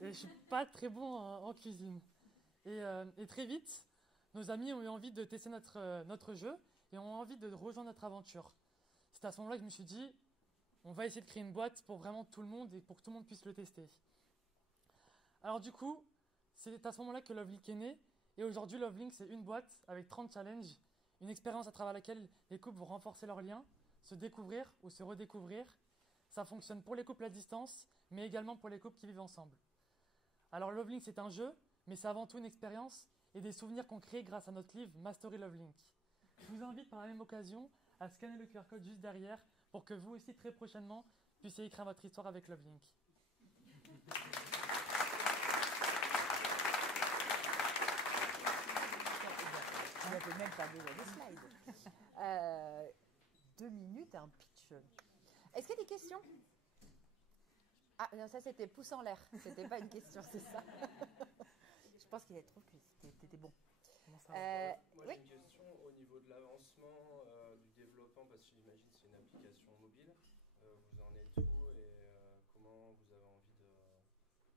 Et je suis pas très bon en cuisine. Et très vite, nos amis ont eu envie de tester notre jeu et ont envie de rejoindre notre aventure. C'est à ce moment-là que je me suis dit, on va essayer de créer une boîte pour vraiment tout le monde et pour que tout le monde puisse le tester. Alors du coup, c'est à ce moment-là que Lovelink est né. Et aujourd'hui, Lovelink, c'est une boîte avec 30 challenges, une expérience à travers laquelle les couples vont renforcer leurs liens, se découvrir ou se redécouvrir. Ça fonctionne pour les couples à distance, mais également pour les couples qui vivent ensemble. Alors Lovelink, c'est un jeu, mais c'est avant tout une expérience et des souvenirs qu'on crée grâce à notre livre Mastery Lovelink. Je vous invite par la même occasion à scanner le QR code juste derrière pour que vous aussi très prochainement puissiez écrire votre histoire avec Lovelink. On n'avait même pas déjà des slides. 2 minutes, un pitch. Est-ce qu'il y a des questions? Ah non, ça c'était pouce en l'air, c'était pas une question, c'est ça. Je pense qu'il trouve que c'était bon. Moi j'ai oui. une question au niveau de l'avancement du développement, parce que j'imagine que c'est une application mobile. Vous en êtes où et comment vous avez envie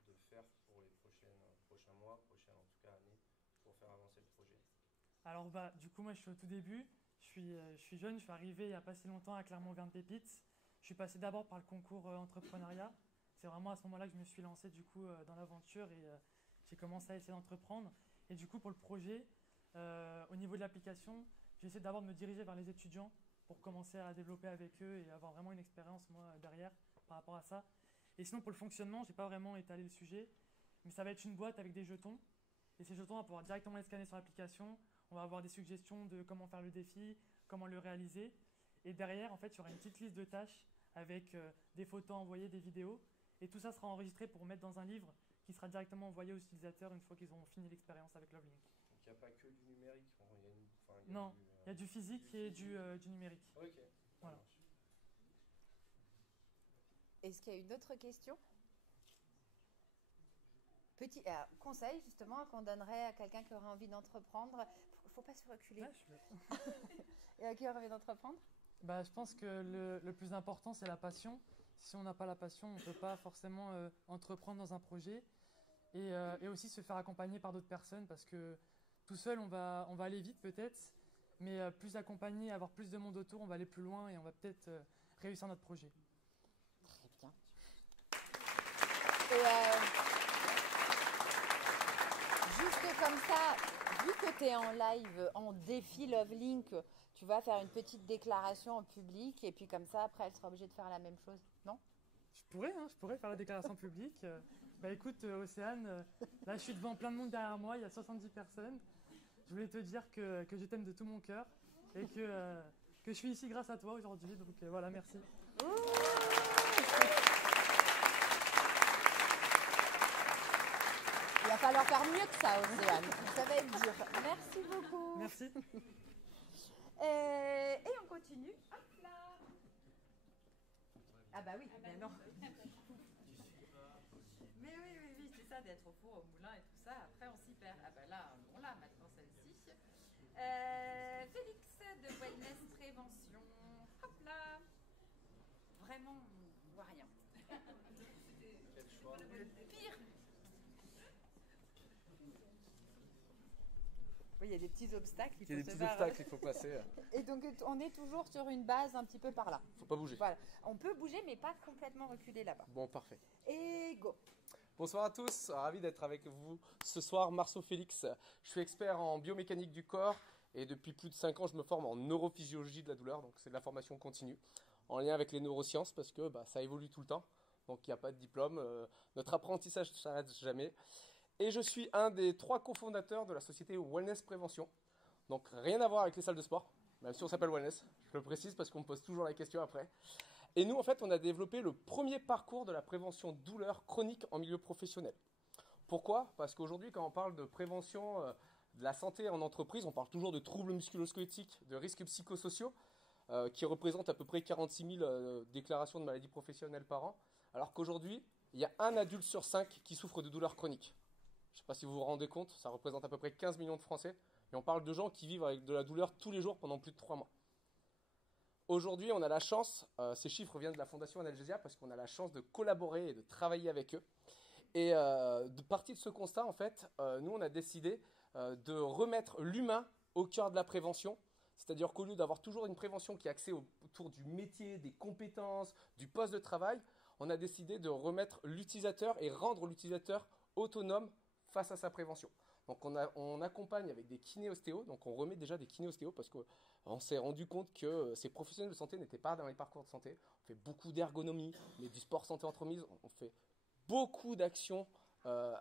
de faire pour les prochains mois, prochaines en tout cas années, pour faire avancer le projet? Alors du coup moi je suis au tout début, je suis jeune, je suis arrivé il n'y a pas si longtemps à Clermont Auvergne Pépites. Je suis passé d'abord par le concours entrepreneuriat. C'est vraiment à ce moment-là que je me suis lancé du coup dans l'aventure et j'ai commencé à essayer d'entreprendre. Et du coup pour le projet, au niveau de l'application, j'ai essayé d'abord de me diriger vers les étudiants pour commencer à développer avec eux et avoir vraiment une expérience moi derrière par rapport à ça. Et sinon pour le fonctionnement, j'ai pas vraiment étalé le sujet, mais ça va être une boîte avec des jetons. Et ces jetons, on va pouvoir directement les scanner sur l'application. On va avoir des suggestions de comment faire le défi, comment le réaliser. Et derrière, en fait, il y aura une petite liste de tâches avec des photos envoyées, des vidéos. Et tout ça sera enregistré pour mettre dans un livre qui sera directement envoyé aux utilisateurs une fois qu'ils auront fini l'expérience avec Lovelink. Donc il n'y a pas que du numérique, non, il y a du physique et du numérique. Ok. Voilà. Est-ce qu'il y a une autre question? Petit conseil justement qu'on donnerait à quelqu'un qui aurait envie d'entreprendre. Faut pas se reculer. Et qui aurait envie d'entreprendre? Je pense que le plus important c'est la passion. Si on n'a pas la passion, on ne peut pas forcément entreprendre dans un projet. Et aussi se faire accompagner par d'autres personnes parce que tout seul on va aller vite peut-être, mais plus accompagné, avoir plus de monde autour, on va aller plus loin et on va peut-être réussir notre projet. Très bien. Et juste comme ça, vu que tu es en live, en défi Love Link, tu vas faire une petite déclaration en public et puis comme ça, après, elle sera obligée de faire la même chose, non? Je pourrais faire la déclaration publique. Bah écoute, Océane, là je suis devant plein de monde derrière moi, il y a 70 personnes. Je voulais te dire que je t'aime de tout mon cœur et que je suis ici grâce à toi aujourd'hui. Donc voilà, merci. Il va falloir faire mieux que ça, Océane. Ça va être dur. Merci beaucoup. Merci. Et on continue. Hop là. Ah bah oui, mais non. Mais oui, c'est ça d'être au four, au moulin et tout ça. Après, on s'y perd. Ah bah là, on l'a maintenant celle-ci. Félix de Wellness Prévention. Hop là. Vraiment, on voit rien. Quel choix. Le pire. Oui, il y a des petits obstacles. Il y a des petits obstacles qu'il faut passer. Et donc, on est toujours sur une base un petit peu par là. Faut pas bouger. Voilà. On peut bouger, mais pas complètement reculer là-bas. Bon, parfait. Et go. Bonsoir à tous, ravi d'être avec vous ce soir. Marceau Félix, je suis expert en biomécanique du corps et depuis plus de 5 ans, je me forme en neurophysiologie de la douleur. Donc, c'est de la formation continue en lien avec les neurosciences parce que ça évolue tout le temps. Donc, il n'y a pas de diplôme. Notre apprentissage ne s'arrête jamais. Et je suis un des 3 cofondateurs de la société Wellness Prévention. Donc rien à voir avec les salles de sport, même si on s'appelle Wellness. Je le précise parce qu'on me pose toujours la question après. Et nous, en fait, on a développé le premier parcours de la prévention douleur chronique en milieu professionnel. Pourquoi? Parce qu'aujourd'hui, quand on parle de prévention de la santé en entreprise, on parle toujours de troubles musculo-squelettiques, de risques psychosociaux, qui représentent à peu près 46 000 déclarations de maladies professionnelles par an. Alors qu'aujourd'hui, il y a 1 adulte sur 5 qui souffre de douleurs chroniques. Je ne sais pas si vous vous rendez compte, ça représente à peu près 15 millions de Français. Et on parle de gens qui vivent avec de la douleur tous les jours pendant plus de 3 mois. Aujourd'hui, on a la chance, ces chiffres viennent de la Fondation Analgesia, parce qu'on a la chance de collaborer et de travailler avec eux. Et de partir de ce constat, en fait, nous, on a décidé de remettre l'humain au cœur de la prévention. C'est-à-dire qu'au lieu d'avoir toujours une prévention qui est axée autour du métier, des compétences, du poste de travail, on a décidé de remettre l'utilisateur et rendre l'utilisateur autonome face à sa prévention. Donc on accompagne avec des kiné-ostéos, donc on remet déjà des kiné-ostéos parce qu'on s'est rendu compte que ces professionnels de santé n'étaient pas dans les parcours de santé. On fait beaucoup d'ergonomie, mais du sport santé entremise, on fait beaucoup d'actions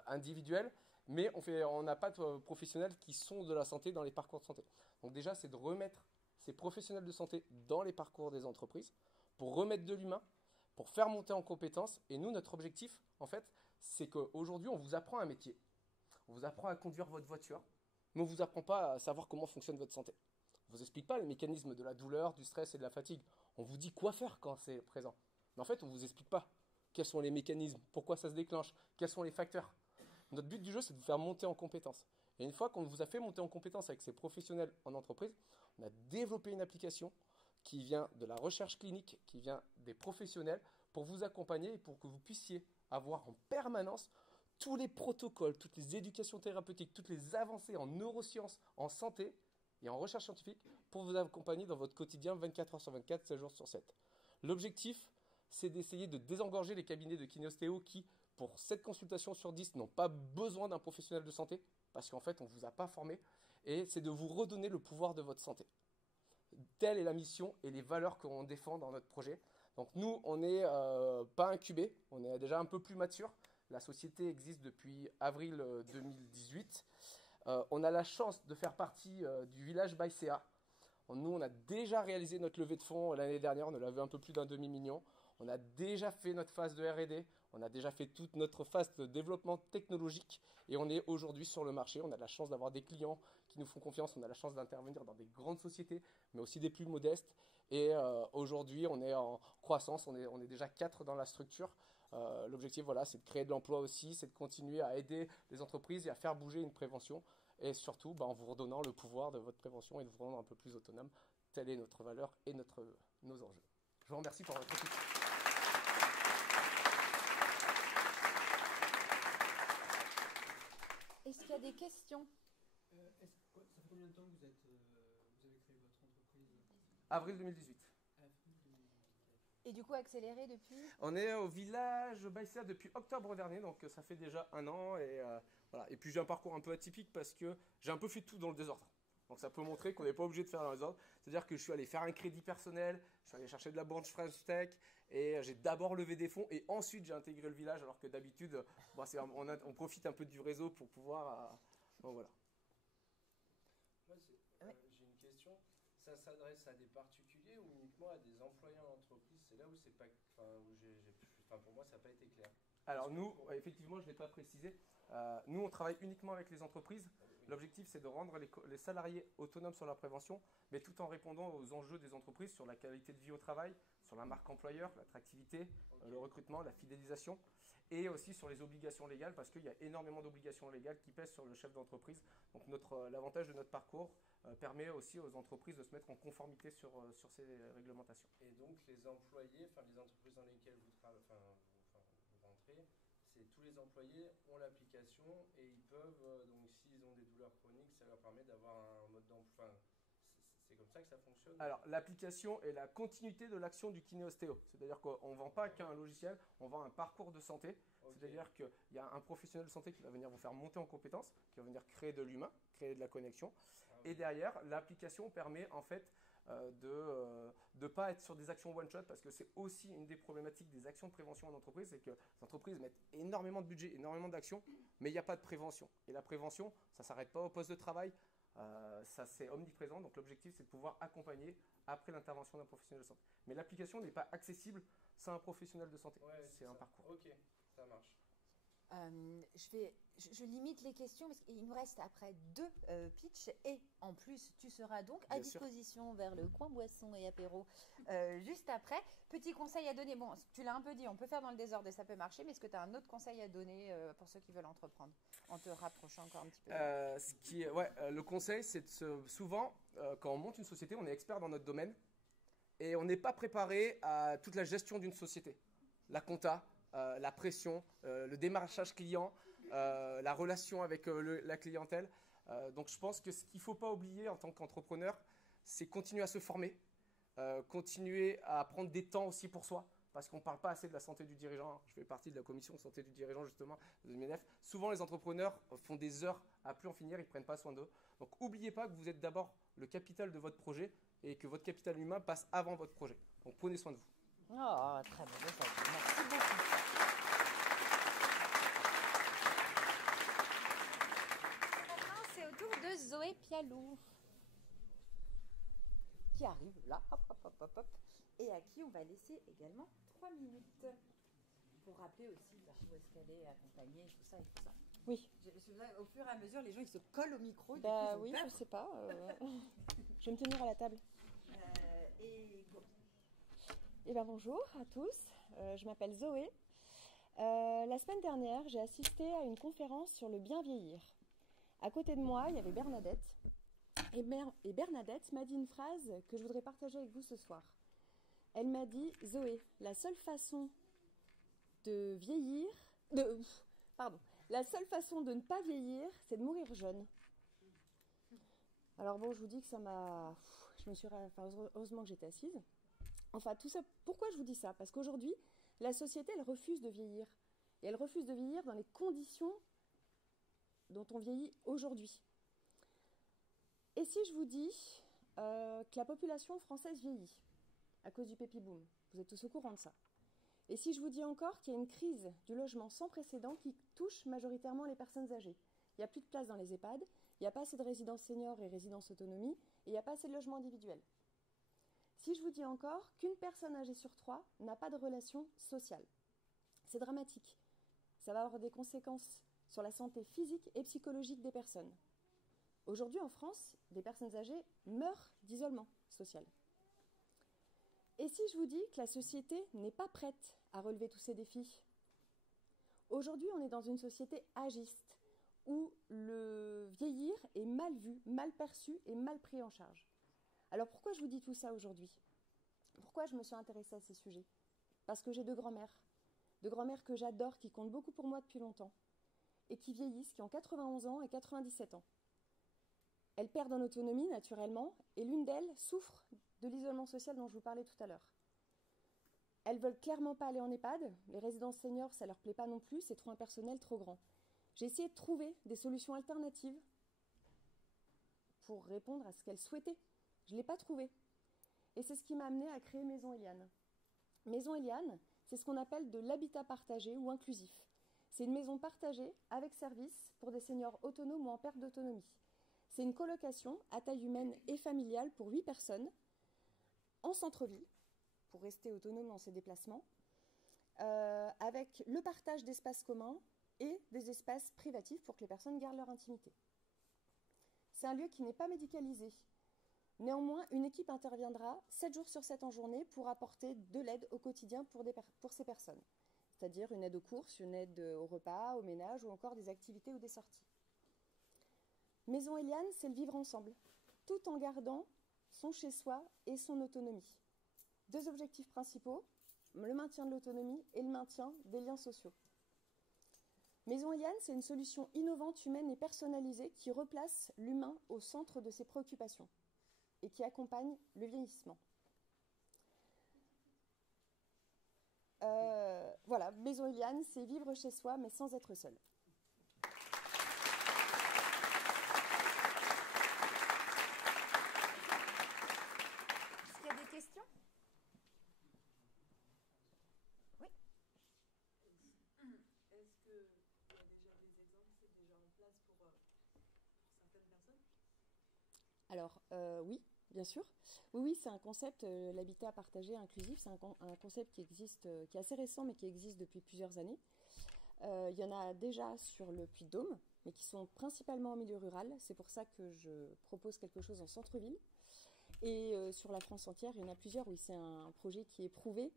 individuelles, mais on n'a pas de professionnels qui sont de la santé dans les parcours de santé. Donc déjà, c'est de remettre ces professionnels de santé dans les parcours des entreprises pour remettre de l'humain, pour faire monter en compétences. Et nous, notre objectif, en fait, c'est qu'aujourd'hui, on vous apprend un métier. On vous apprend à conduire votre voiture, mais on ne vous apprend pas à savoir comment fonctionne votre santé. On ne vous explique pas les mécanismes de la douleur, du stress et de la fatigue. On vous dit quoi faire quand c'est présent. Mais en fait, on ne vous explique pas quels sont les mécanismes, pourquoi ça se déclenche, quels sont les facteurs. Notre but du jeu, c'est de vous faire monter en compétences. Et une fois qu'on vous a fait monter en compétences avec ces professionnels en entreprise, on a développé une application qui vient de la recherche clinique, qui vient des professionnels, pour vous accompagner et pour que vous puissiez avoir en permanence tous les protocoles, toutes les éducations thérapeutiques, toutes les avancées en neurosciences, en santé et en recherche scientifique pour vous accompagner dans votre quotidien 24 heures sur 24, 7 jours sur 7. L'objectif, c'est d'essayer de désengorger les cabinets de kiné-ostéo qui, pour 7 consultations sur 10, n'ont pas besoin d'un professionnel de santé parce qu'en fait, on ne vous a pas formé et c'est de vous redonner le pouvoir de votre santé. Telle est la mission et les valeurs qu'on défend dans notre projet. Donc nous, on n'est pas incubé, on est déjà un peu plus mature. La société existe depuis avril 2018. On a la chance de faire partie du village Baïséa. Nous, on a déjà réalisé notre levée de fonds l'année dernière. On a levé un peu plus d'1 demi-million. On a déjà fait notre phase de R&D. On a déjà fait toute notre phase de développement technologique. Et on est aujourd'hui sur le marché. On a la chance d'avoir des clients qui nous font confiance. On a la chance d'intervenir dans des grandes sociétés, mais aussi des plus modestes. Et aujourd'hui, on est en croissance. On est déjà 4 dans la structure. L'objectif, voilà, c'est de créer de l'emploi aussi, c'est de continuer à aider les entreprises et à faire bouger une prévention. Et surtout, en vous redonnant le pouvoir de votre prévention et de vous rendre un peu plus autonome. Telle est notre valeur et nos enjeux. Je vous remercie pour votre écoute. Est-ce qu'il y a des questions? Ça fait combien de temps que vous avez créé votre entreprise? Avril 2018. Et du coup, accéléré depuis? On est au village Baïséa depuis octobre dernier, donc ça fait déjà 1 an et Voilà. Et puis j'ai un parcours un peu atypique parce que j'ai un peu fait tout dans le désordre. Donc ça peut montrer qu'on n'est pas obligé de faire dans le désordre. C'est-à-dire que je suis allé faire un crédit personnel, je suis allé chercher de la banque French Tech, et j'ai d'abord levé des fonds, et ensuite j'ai intégré le village, alors que d'habitude, on profite un peu du réseau pour pouvoir... bon, voilà. Moi, j'ai une question. Ça s'adresse à des particuliers ou uniquement à des employés en entreprise? C'est là où c'est pas... pour moi, ça n'a pas été clair. Alors nous, effectivement, je ne l'ai pas précisé, nous on travaille uniquement avec les entreprises. L'objectif, c'est de rendre les salariés autonomes sur la prévention, mais tout en répondant aux enjeux des entreprises sur la qualité de vie au travail, sur la marque employeur, l'attractivité, le recrutement, la fidélisation, et aussi sur les obligations légales, parce qu'il y a énormément d'obligations légales qui pèsent sur le chef d'entreprise. Donc l'avantage de notre parcours permet aussi aux entreprises de se mettre en conformité sur ces réglementations. Et donc les employés, les entreprises dans lesquelles vous rentrez, tous les employés ont l'application et ils peuvent, donc s'ils ont des douleurs chroniques, ça leur permet d'avoir un mode d'emploi. C'est comme ça que ça fonctionne? Alors, l'application est la continuité de l'action du kiné-ostéo. C'est-à-dire qu'on ne vend pas qu'un logiciel, on vend un parcours de santé. Okay. C'est-à-dire qu'il y a un professionnel de santé qui va venir vous faire monter en compétences, qui va venir créer de l'humain, créer de la connexion. Et derrière, l'application permet en fait de ne pas être sur des actions one-shot, parce que c'est aussi une des problématiques des actions de prévention en entreprise, c'est que les entreprises mettent énormément de budget, énormément d'actions, mais il n'y a pas de prévention. Et la prévention, ça ne s'arrête pas au poste de travail, ça c'est omniprésent, donc l'objectif c'est de pouvoir accompagner après l'intervention d'un professionnel de santé. Mais l'application n'est pas accessible sans un professionnel de santé, c'est un parcours. Ok, ça marche. Je limite les questions parce qu'il nous reste après 2 pitchs et en plus tu seras donc à disposition vers le coin boisson et apéro juste après. Petit conseil à donner, bon tu l'as un peu dit, on peut faire dans le désordre et ça peut marcher, mais est-ce que tu as un autre conseil à donner pour ceux qui veulent entreprendre en te rapprochant encore un petit peu le conseil c'est souvent quand on monte une société, on est expert dans notre domaine et on n'est pas préparé à toute la gestion d'une société, la compta, la pression, le démarchage client, la relation avec la clientèle. Donc je pense que ce qu'il ne faut pas oublier en tant qu'entrepreneur, c'est continuer à se former, continuer à prendre des temps aussi pour soi, parce qu'on ne parle pas assez de la santé du dirigeant. Je fais partie de la commission santé du dirigeant justement de MEDEF. Souvent les entrepreneurs font des heures à plus en finir, ils ne prennent pas soin d'eux. Donc n'oubliez pas que vous êtes d'abord le capital de votre projet et que votre capital humain passe avant votre projet. Donc prenez soin de vous. Oh, très bon message. Merci beaucoup. C'est au tour de Zoé Pialou qui arrive là, hop, hop, hop, hop, hop, et à qui on va laisser également 3 minutes pour rappeler aussi où est-ce qu'elle est accompagnée et tout ça et tout ça. Oui. Au fur et à mesure, les gens ils se collent au micro. Oui, je sais pas. Je vais me tenir à la table. Eh bien bonjour à tous, je m'appelle Zoé. La semaine dernière, j'ai assisté à une conférence sur le bien vieillir. À côté de moi, il y avait Bernadette. Et Bernadette m'a dit une phrase que je voudrais partager avec vous ce soir. Elle m'a dit, Zoé, la seule façon de vieillir... la seule façon de ne pas vieillir, c'est de mourir jeune. Alors bon, je vous dis que ça m'a... heureusement que j'étais assise. Enfin, tout ça, pourquoi je vous dis ça? Parce qu'aujourd'hui, la société, elle refuse de vieillir. Et elle refuse de vieillir dans les conditions dont on vieillit aujourd'hui. Et si je vous dis que la population française vieillit à cause du baby-boom, vous êtes tous au courant de ça. Et si je vous dis encore qu'il y a une crise du logement sans précédent qui touche majoritairement les personnes âgées. Il n'y a plus de place dans les EHPAD, il n'y a pas assez de résidences seniors et résidences autonomie, et il n'y a pas assez de logements individuels. Si je vous dis encore qu'une personne âgée sur 3 n'a pas de relation sociale, c'est dramatique. Ça va avoir des conséquences sur la santé physique et psychologique des personnes. Aujourd'hui, en France, des personnes âgées meurent d'isolement social. Et si je vous dis que la société n'est pas prête à relever tous ces défis? Aujourd'hui, on est dans une société agiste, où le vieillir est mal vu, mal perçu et mal pris en charge. Alors pourquoi je vous dis tout ça aujourd'hui? Pourquoi je me suis intéressée à ces sujets? Parce que j'ai 2 grands-mères que j'adore, qui comptent beaucoup pour moi depuis longtemps, et qui vieillissent, qui ont 91 ans et 97 ans. Elles perdent en autonomie naturellement, et l'une d'elles souffre de l'isolement social dont je vous parlais tout à l'heure. Elles veulent clairement pas aller en EHPAD, les résidences seniors ça leur plaît pas non plus, c'est trop impersonnel, trop grand. J'ai essayé de trouver des solutions alternatives pour répondre à ce qu'elle souhaitait. Je ne l'ai pas trouvé. Et c'est ce qui m'a amené à créer Maison Eliane. Maison Eliane, c'est ce qu'on appelle de l'habitat partagé ou inclusif. C'est une maison partagée avec service pour des seniors autonomes ou en perte d'autonomie. C'est une colocation à taille humaine et familiale pour 8 personnes en centre-ville, pour rester autonome dans ses déplacements, avec le partage d'espaces communs et des espaces privatifs pour que les personnes gardent leur intimité. C'est un lieu qui n'est pas médicalisé. Néanmoins, une équipe interviendra 7 jours sur 7 en journée pour apporter de l'aide au quotidien pour ces personnes. C'est-à-dire une aide aux courses, une aide au repas, au ménage ou encore des activités ou des sorties. Maison Eliane, c'est le vivre ensemble, tout en gardant son chez-soi et son autonomie. 2 objectifs principaux, le maintien de l'autonomie et le maintien des liens sociaux. Maison Eliane, c'est une solution innovante, humaine et personnalisée qui replace l'humain au centre de ses préoccupations et qui accompagne le vieillissement. Voilà, Maison Eliane, c'est vivre chez soi mais sans être seul. Est-ce qu'il y a des questions? Oui. Est-ce qu'il y a déjà des exemples, c'est déjà en place pour certaines personnes? Alors, oui, bien sûr. Oui, c'est un concept, l'habitat partagé inclusif, c'est un concept qui existe, qui est assez récent, mais qui existe depuis plusieurs années. Il y en a déjà sur le Puy-de-Dôme, mais qui sont principalement en milieu rural. C'est pour ça que je propose quelque chose en centre-ville. Et sur la France entière, il y en a plusieurs. Oui, c'est un projet qui est prouvé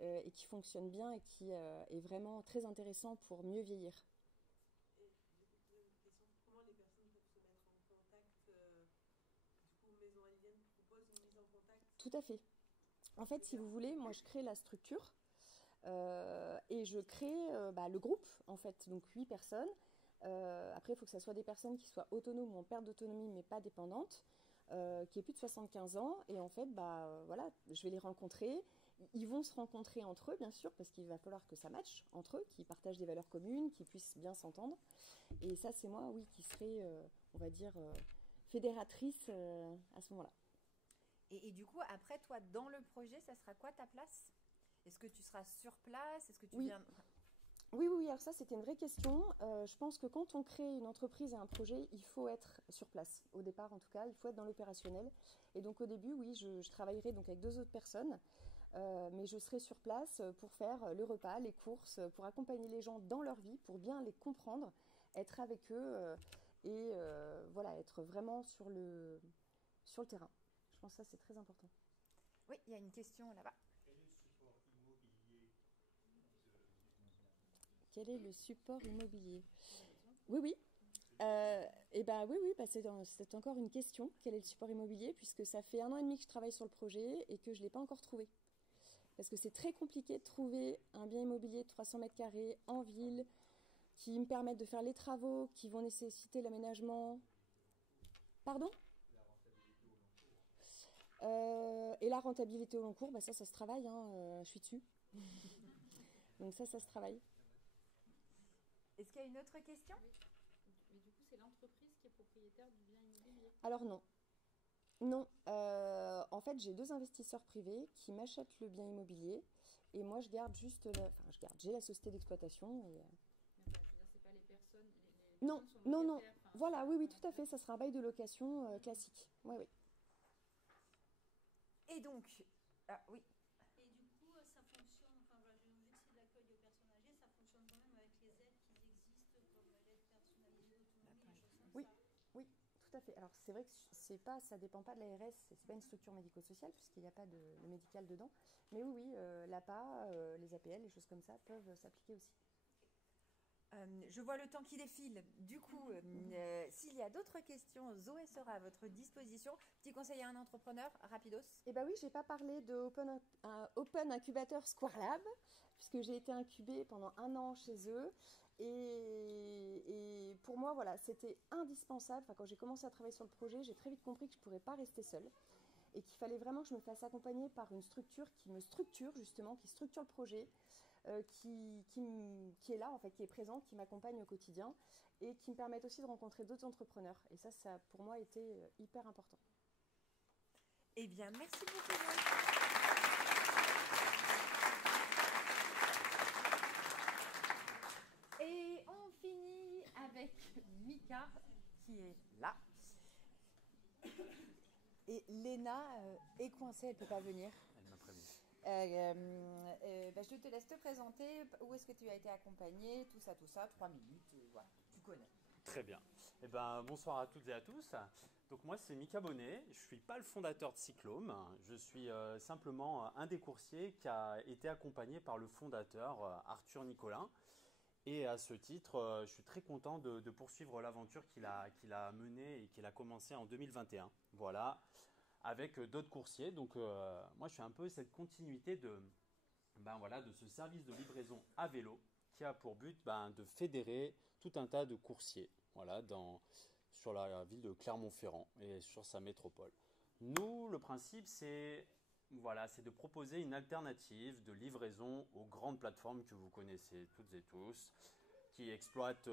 et qui fonctionne bien et qui est vraiment très intéressant pour mieux vieillir. Comment les personnes peuvent se mettre en contact? Du coup, Maison Eliane propose une mise en contact? Tout à fait. En fait, si vous voulez, moi je crée la structure et je crée le groupe, en fait, donc 8 personnes. Après, il faut que ce soit des personnes qui soient autonomes ou en perte d'autonomie, mais pas dépendantes, qui aient plus de 75 ans. Et en fait, voilà, je vais les rencontrer. Ils vont se rencontrer entre eux, bien sûr, parce qu'il va falloir que ça matche entre eux, qu'ils partagent des valeurs communes, qu'ils puissent bien s'entendre. Et ça, c'est moi, oui, qui serai, on va dire, fédératrice à ce moment-là. Et du coup, après, toi, dans le projet, ça sera quoi ta place? Est-ce que tu seras sur place? Est-ce que tu viens... Oui, alors ça, c'était une vraie question. Je pense que quand on crée une entreprise et un projet, il faut être sur place. Au départ, en tout cas, il faut être dans l'opérationnel. Et donc, au début, oui, je travaillerai donc avec 2 autres personnes. Mais je serai sur place pour faire le repas, les courses, pour accompagner les gens dans leur vie, pour bien les comprendre, être avec eux et voilà, être vraiment sur le terrain. Je pense que ça, c'est très important. Oui, il y a une question là-bas. Quel est le support immobilier? Oui. C'est encore une question. Quel est le support immobilier? Puisque ça fait 1 an et demi que je travaille sur le projet et que je ne l'ai pas encore trouvé. Parce que c'est très compliqué de trouver un bien immobilier de 300 mètres carrés en ville qui me permette de faire les travaux qui vont nécessiter l'aménagement. Pardon? Et la rentabilité au long cours, ça se travaille, je suis dessus. Donc ça se travaille. Est-ce qu'il y a une autre question? Oui. Mais du coup, c'est l'entreprise qui est propriétaire du bien immobilier? Alors non. En fait, j'ai 2 investisseurs privés qui m'achètent le bien immobilier et moi je garde juste j'ai la société d'exploitation. Et... je veux dire, c'est pas les personnes, Non. Voilà, oui, tout à fait, ça sera un bail de location classique. Oui. Et donc, oui. Et du coup, ça fonctionne, vu que c'est de l'accueil de personnes âgées, ça fonctionne quand même avec les aides qui existent, comme l'aide personnalisée d'autonomie, des choses comme ça. Oui, tout à fait. Alors c'est vrai que ça dépend pas de l'ARS, c'est pas une structure médico-sociale puisqu'il n'y a pas de médical dedans. Mais oui, l'APA, les APL, les choses comme ça peuvent s'appliquer aussi. Je vois le temps qui défile. Du coup, s'il y a d'autres questions, Zoé sera à votre disposition. Petit conseil à un entrepreneur, rapidos. Eh bien oui, j'ai pas parlé de Open Incubator Square Lab, puisque j'ai été incubée pendant 1 an chez eux. Et pour moi, voilà, c'était indispensable. Quand j'ai commencé à travailler sur le projet, j'ai très vite compris que je ne pourrais pas rester seule. Et qu'il fallait vraiment que je me fasse accompagner par une structure qui me structure, justement, qui structure le projet, qui est là, en fait, qui est présente, qui m'accompagne au quotidien et qui me permettent aussi de rencontrer d'autres entrepreneurs. Et ça a pour moi été hyper important. Eh bien, merci beaucoup. Et on finit avec Mika qui est là. Et Léna est coincée, elle ne peut pas venir. Elle m'a prévenu. Je te laisse te présenter. Où est-ce que tu as été accompagné? Tout ça, 3 minutes. Voilà, tu connais. Très bien. Eh ben, bonsoir à toutes et à tous. Donc moi, c'est Mika Bonnet. Je ne suis pas le fondateur de Cyclome. Je suis simplement un des coursiers qui a été accompagné par le fondateur Arthur Nicolin. Et à ce titre, je suis très content de poursuivre l'aventure qu'il a menée et qu'il a commencé en 2021. Voilà, avec d'autres coursiers. Donc moi, je suis un peu cette continuité de ce service de livraison à vélo qui a pour but de fédérer tout un tas de coursiers sur la ville de Clermont-Ferrand et sur sa métropole. Nous, le principe, c'est de proposer une alternative de livraison aux grandes plateformes que vous connaissez toutes et tous, qui exploitent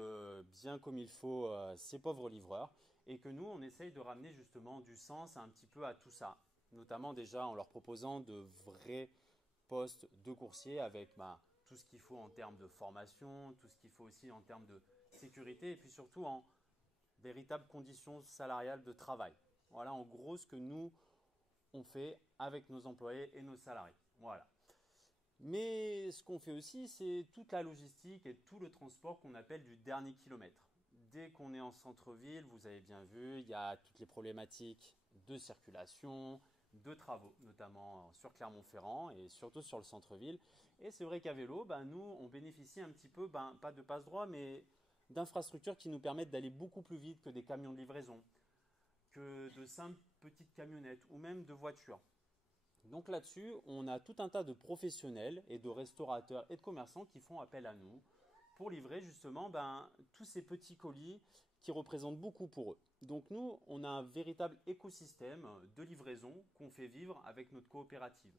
bien comme il faut ces pauvres livreurs, et que nous, on essaye de ramener justement du sens un petit peu à tout ça, notamment déjà en leur proposant de vrais postes de coursiers avec tout ce qu'il faut en termes de formation, tout ce qu'il faut aussi en termes de sécurité, et puis surtout en véritables conditions salariales de travail. Voilà en gros ce que nous, on fait avec nos employés et nos salariés. Voilà. Mais ce qu'on fait aussi, c'est toute la logistique et tout le transport qu'on appelle du dernier kilomètre. Dès qu'on est en centre-ville, vous avez bien vu, il y a toutes les problématiques de circulation, de travaux, notamment sur Clermont-Ferrand et surtout sur le centre-ville. Et c'est vrai qu'à vélo, nous, on bénéficie un petit peu, pas de passe-droit, mais d'infrastructures qui nous permettent d'aller beaucoup plus vite que des camions de livraison, que de simples petites camionnettes ou même de voitures. Donc là-dessus, on a tout un tas de professionnels et de restaurateurs et de commerçants qui font appel à nous pour livrer justement tous ces petits colis qui représentent beaucoup pour eux. Donc nous, on a un véritable écosystème de livraison qu'on fait vivre avec notre coopérative.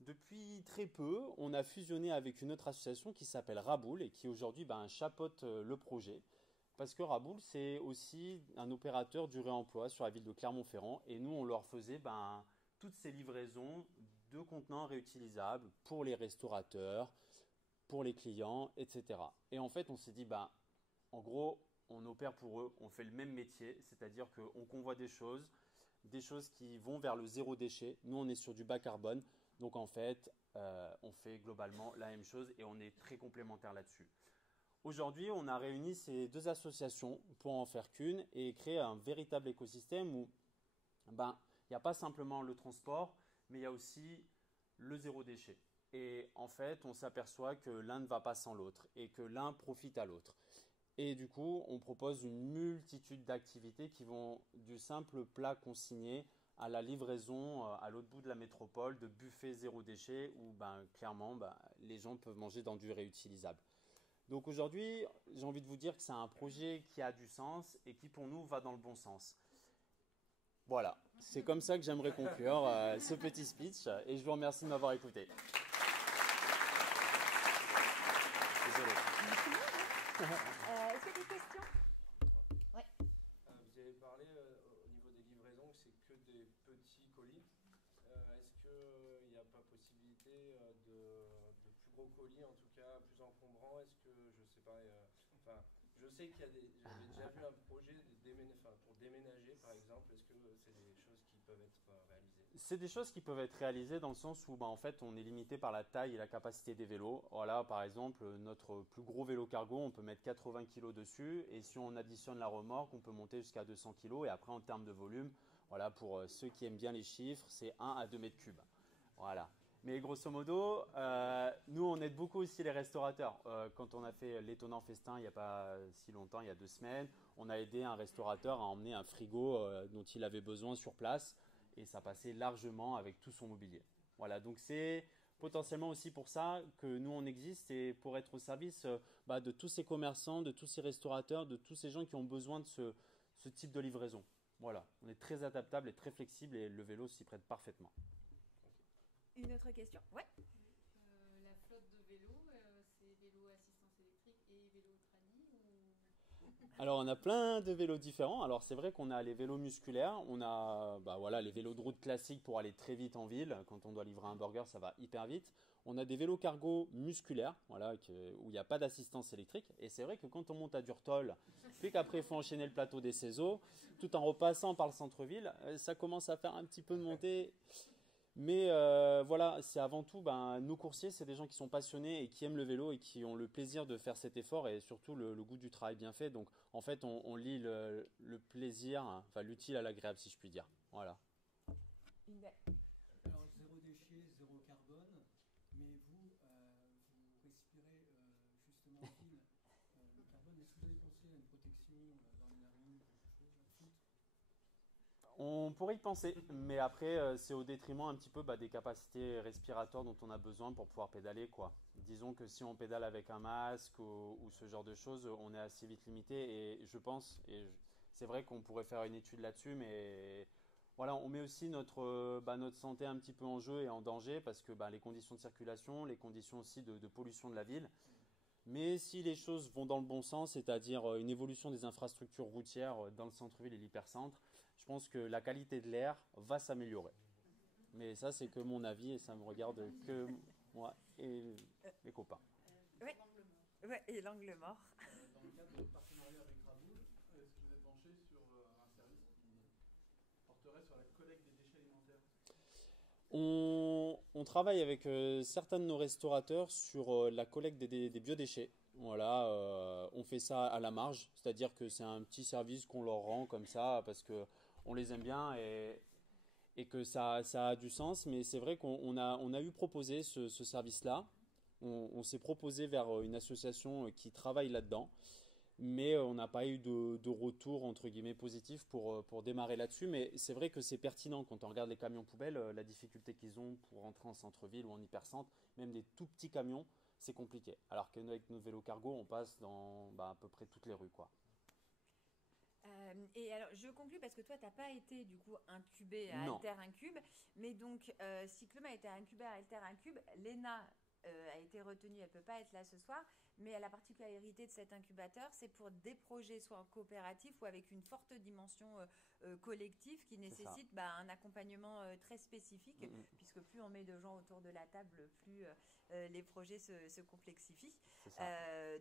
Depuis très peu, on a fusionné avec une autre association qui s'appelle Raboul et qui aujourd'hui chapeaute le projet. Parce que Raboul, c'est aussi un opérateur du réemploi sur la ville de Clermont-Ferrand. Et nous, on leur faisait toutes ces livraisons de contenants réutilisables pour les restaurateurs, pour les clients, etc. Et en fait, on s'est dit, en gros, on opère pour eux, on fait le même métier, c'est-à-dire qu'on convoie des choses qui vont vers le zéro déchet. Nous, on est sur du bas carbone. Donc en fait, on fait globalement la même chose et on est très complémentaires là-dessus. Aujourd'hui, on a réuni ces deux associations pour en faire qu'une et créer un véritable écosystème où il n'y a pas simplement le transport, mais il y a aussi le zéro déchet. Et en fait, on s'aperçoit que l'un ne va pas sans l'autre et que l'un profite à l'autre. Et du coup, on propose une multitude d'activités qui vont du simple plat consigné à la livraison à l'autre bout de la métropole de buffets zéro déchet où clairement les gens peuvent manger dans du réutilisable. Donc aujourd'hui, j'ai envie de vous dire que c'est un projet qui a du sens et qui pour nous va dans le bon sens. Voilà, c'est comme ça que j'aimerais conclure ce petit speech et je vous remercie de m'avoir écouté. Désolé. Est-ce qu'il y a des questions? Oui. Vous avez parlé au niveau des livraisons que c'est que des petits colis. Est-ce qu'il n'y a pas possibilité de plus gros colis, en tout cas plus encombrants? Est-ce que, je sais pas, je sais qu'il y a j'avais déjà vu un projet pour déménager par exemple. Est-ce que c'est des choses qui peuvent être réalisées? C'est des choses qui peuvent être réalisées dans le sens où en fait on est limité par la taille et la capacité des vélos. Voilà, par exemple, notre plus gros vélo cargo, on peut mettre 80 kg dessus et si on additionne la remorque, on peut monter jusqu'à 200 kg et après en termes de volume, voilà, pour ceux qui aiment bien les chiffres, c'est 1 à 2 mètres cubes. Voilà. Mais grosso modo, nous on aide beaucoup aussi les restaurateurs. Quand on a fait l'étonnant festin il n'y a pas si longtemps, il y a 2 semaines, on a aidé un restaurateur à emmener un frigo dont il avait besoin sur place et ça passait largement avec tout son mobilier. Voilà, donc c'est potentiellement aussi pour ça que nous on existe et pour être au service de tous ces commerçants, de tous ces restaurateurs, de tous ces gens qui ont besoin de ce type de livraison. Voilà, on est très adaptable et très flexible et le vélo s'y prête parfaitement. Une autre question? Ouais. La flotte de vélos, Alors, on a plein de vélos différents. Alors, c'est vrai qu'on a les vélos musculaires. On a les vélos de route classiques pour aller très vite en ville. Quand on doit livrer un burger, ça va hyper vite. On a des vélos cargo musculaires, où il n'y a pas d'assistance électrique. Et c'est vrai que quand on monte à Durtol, puis qu'après il faut enchaîner le plateau des Cézaux, tout en repassant par le centre-ville, ça commence à faire un petit peu de montée. Mais c'est avant tout, nos coursiers, c'est des gens qui sont passionnés et qui aiment le vélo et qui ont le plaisir de faire cet effort et surtout le goût du travail bien fait. Donc en fait, on lie le plaisir, enfin l'utile à l'agréable, si je puis dire. Voilà. Alors, zéro déchet, zéro carbone, mais vous respirez justement en ville le carbone. Est-ce que vous avez pensé à une protection dans les narines, quelque chose là-dessus? On pourrait y penser, mais après, c'est au détriment un petit peu des capacités respiratoires dont on a besoin pour pouvoir pédaler, quoi. Disons que si on pédale avec un masque ou ce genre de choses, on est assez vite limité et je pense, c'est vrai qu'on pourrait faire une étude là-dessus, mais voilà, on met aussi notre santé un petit peu en jeu et en danger parce que les conditions de circulation, les conditions aussi de pollution de la ville. Mais si les choses vont dans le bon sens, c'est-à-dire une évolution des infrastructures routières dans le centre-ville et l'hypercentre, je pense que la qualité de l'air va s'améliorer. Mais ça, c'est que mon avis et ça me regarde que moi et mes copains. Oui, et l'angle mort. Dans le cadre de votre partenariat avec Raboul, est-ce que vous êtes penché sur un service qui porterait sur la collecte des déchets alimentaires? On travaille avec certains de nos restaurateurs sur la collecte des biodéchets. Voilà, on fait ça à la marge, c'est-à-dire que c'est un petit service qu'on leur rend comme ça parce qu'on les aime bien et que ça a du sens. Mais c'est vrai qu'on a eu proposé ce service-là. On s'est proposé vers une association qui travaille là-dedans. Mais on n'a pas eu de retour entre guillemets positif pour démarrer là-dessus. Mais c'est vrai que c'est pertinent quand on regarde les camions poubelles, la difficulté qu'ils ont pour rentrer en centre-ville ou en hypercentre, même des tout petits camions, c'est compliqué. Alors qu'avec nos vélos cargo, on passe dans à peu près toutes les rues, quoi. Et alors, je conclue parce que toi, tu n'as pas été du coup incubé à Non. Alter Incube, mais donc Cyclome a été incubé à Alter Incube. Léna a été retenue, elle ne peut pas être là ce soir, mais la particularité de cet incubateur, c'est pour des projets soit coopératifs ou avec une forte dimension collective qui nécessite un accompagnement très spécifique, puisque plus on met de gens autour de la table, plus les projets se complexifient.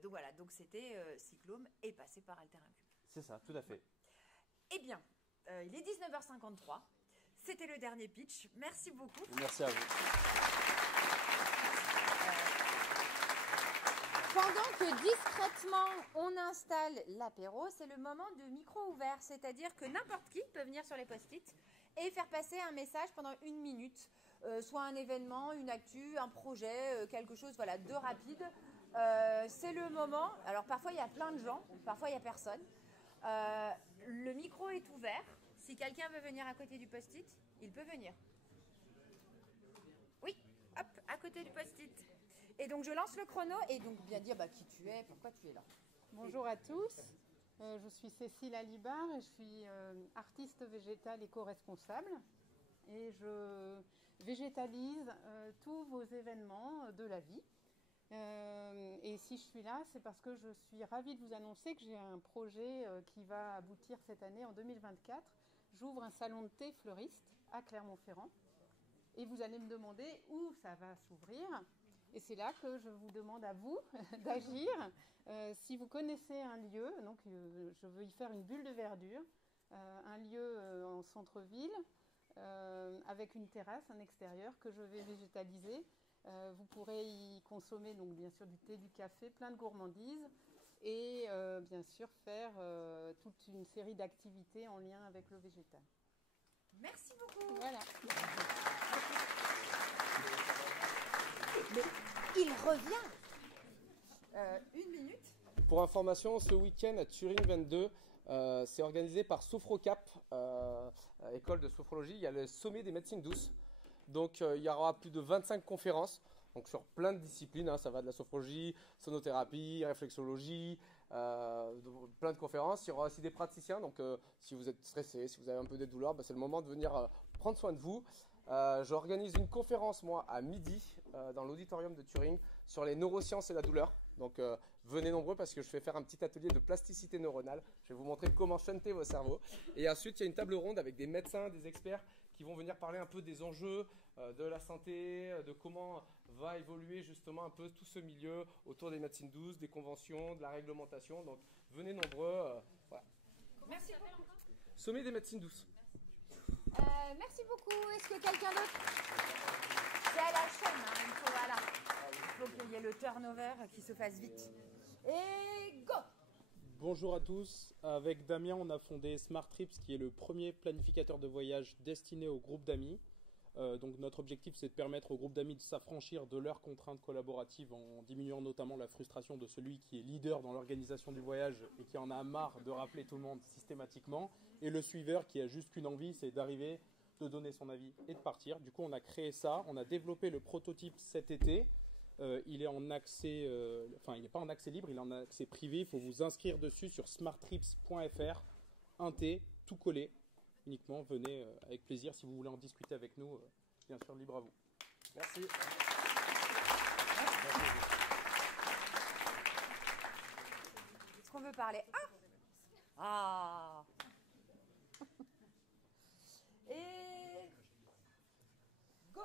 Donc voilà, donc c'était Cyclome est passé par Alter Incube. C'est ça, tout à fait. Eh bien, il est 19h53. C'était le dernier pitch. Merci beaucoup. Merci à vous. Pendant que discrètement on installe l'apéro, c'est le moment de micro ouvert, c'est-à-dire que n'importe qui peut venir sur les post-it et faire passer un message pendant 1 minute, soit un événement, une actu, un projet, quelque chose de rapide. C'est le moment. Alors parfois il y a plein de gens, parfois il n'y a personne. Le micro est ouvert. Si quelqu'un veut venir à côté du post-it, il peut venir. Oui, hop, à côté du post-it. Et donc je lance le chrono et donc bien dire qui tu es, pourquoi tu es là. Bonjour à tous, je suis Cécile Alibar et je suis artiste végétale éco-responsable et je végétalise tous vos événements de la vie. Et si je suis là, c'est parce que je suis ravie de vous annoncer que j'ai un projet qui va aboutir cette année en 2024. J'ouvre un salon de thé fleuriste à Clermont-Ferrand et vous allez me demander où ça va s'ouvrir. Et c'est là que je vous demande à vous d'agir. Si vous connaissez un lieu, donc je veux y faire une bulle de verdure, un lieu en centre-ville avec une terrasse, un extérieur que je vais végétaliser. Vous pourrez y consommer donc bien sûr du thé, du café, plein de gourmandises et bien sûr faire toute une série d'activités en lien avec le végétal. Merci beaucoup. Voilà. Mais il revient. 1 minute. Pour information, ce week-end à Turing 22, c'est organisé par Sophrocap, école de sophrologie. Il y a le sommet des médecines douces. Donc il y aura plus de 25 conférences donc, sur plein de disciplines. Ça va de la sophrologie, sonothérapie, réflexologie, plein de conférences. Il y aura aussi des praticiens. Donc si vous êtes stressé, si vous avez un peu des douleurs, c'est le moment de venir prendre soin de vous. J'organise une conférence, moi, à midi, dans l'auditorium de Turing, sur les neurosciences et la douleur. Donc venez nombreux parce que je vais faire un petit atelier de plasticité neuronale. Je vais vous montrer comment shunter vos cerveaux. Et ensuite, il y a une table ronde avec des médecins, des experts qui vont venir parler un peu des enjeux de la santé, de comment va évoluer justement un peu tout ce milieu autour des médecines douces, des conventions, de la réglementation. Donc venez nombreux. Voilà. Merci beaucoup. Sommet des médecines douces. Merci beaucoup. Est-ce que quelqu'un d'autre? C'est à la chaîne, hein. Il faut qu'il y ait le turnover qui se fasse vite. Et go! Bonjour à tous. Avec Damien, on a fondé Smart Trips, qui est le premier planificateur de voyage destiné au groupe d'amis. Donc notre objectif, c'est de permettre au groupe d'amis de s'affranchir de leurs contraintes collaboratives en diminuant notamment la frustration de celui qui est leader dans l'organisation du voyage et qui en a marre de rappeler tout le monde systématiquement, et le suiveur qui a juste qu'une envie, c'est d'arriver, de donner son avis et de partir. Du coup, on a créé ça, on a développé le prototype cet été. Il est en accès, il n'est pas en accès libre, il est en accès privé. Il faut vous inscrire dessus sur smarttrips.fr, un T, tout collé. Uniquement, venez avec plaisir. Si vous voulez en discuter avec nous, bien sûr, libre à vous. Merci. Est-ce qu'on veut parler? Ah! Et go!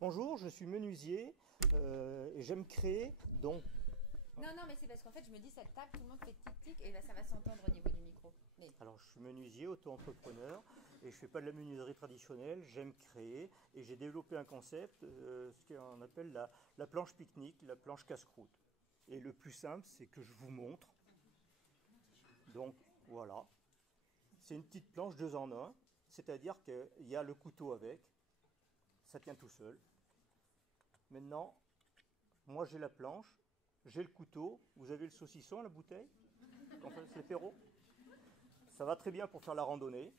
Bonjour, je suis menuisier et j'aime créer, donc... Non, mais c'est parce qu'en fait, je me dis, cette table, tout le monde fait tic-tic et là, ça va s'entendre au niveau du micro. Mais... Alors, je suis menuisier, auto-entrepreneur et je fais pas de la menuiserie traditionnelle, j'aime créer et j'ai développé un concept, ce qu'on appelle la planche pique-nique, la planche casse-croûte. Et le plus simple, c'est que je vous montre. Donc, voilà. C'est une petite planche 2 en 1, c'est-à-dire qu'il y a le couteau avec, ça tient tout seul. Maintenant, moi j'ai la planche, j'ai le couteau, vous avez le saucisson, la bouteille, enfin c'est l'apéro. Ça va très bien pour faire la randonnée,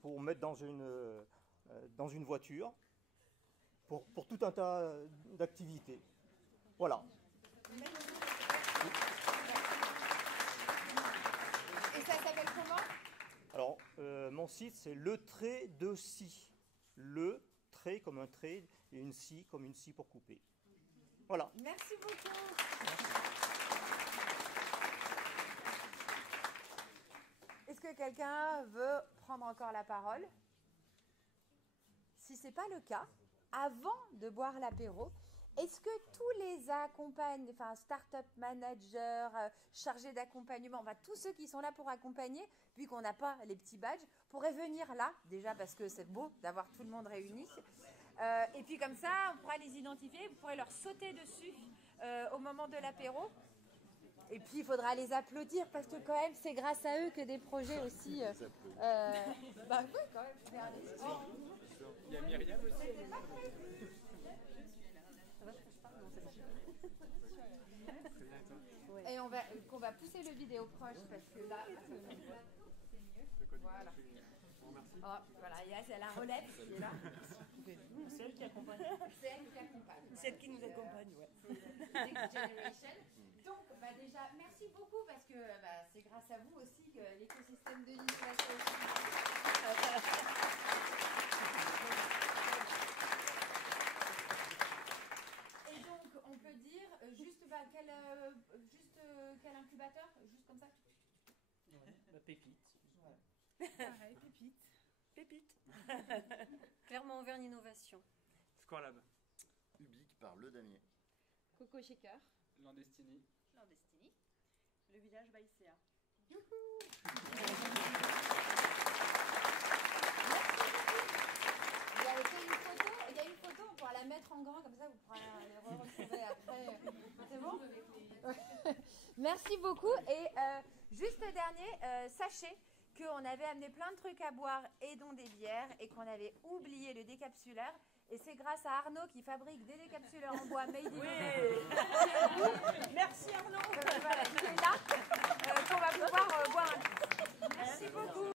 pour mettre dans une voiture, pour tout un tas d'activités. Voilà. Et ça s'appelle comment? Alors, mon site, c'est le trait de scie. Le trait comme un trait et une scie comme une scie pour couper. Voilà. Merci beaucoup. Est-ce que quelqu'un veut prendre encore la parole? Si ce n'est pas le cas, avant de boire l'apéro, est-ce que tous les start-up managers, chargés d'accompagnement, tous ceux qui sont là pour accompagner, vu qu'on n'a pas les petits badges, pourraient venir là, déjà parce que c'est beau d'avoir tout le monde réuni. Et puis comme ça, on pourra les identifier, vous pourrez leur sauter dessus au moment de l'apéro. Et puis il faudra les applaudir parce que quand même, c'est grâce à eux que des projets aussi... oui, quand même. Il y a Myriam aussi. Et qu'on va pousser le vidéo proche parce que là, c'est mieux. Voilà. Voilà, il y a la relève qui est là. C'est elle qui accompagne. C'est elle qui accompagne. C'est elle qui nous accompagne, ouais. Next Generation. Donc, déjà, merci beaucoup parce que c'est grâce à vous aussi que l'écosystème de l'innovation. Et donc, on peut dire quel incubateur, juste comme ça. La pépite. Pareil, Pépite. Clermont-Auvergne Innovation. Squarlab. Ubique par Le Damier. Coco Shaker. Landestini. Le village Baïséa. Il y a une photo, on pourra la mettre en grand, comme ça vous pourrez les retrouver après. C'est bon? Merci beaucoup. Et juste le dernier, sachez qu'on avait amené plein de trucs à boire et dont des bières et qu'on avait oublié le décapsuleur. Et c'est grâce à Arnaud qui fabrique des décapsuleurs en bois made in Merci Arnaud. Voilà, qui est là, qu'on va pouvoir boire un coup. Merci beaucoup.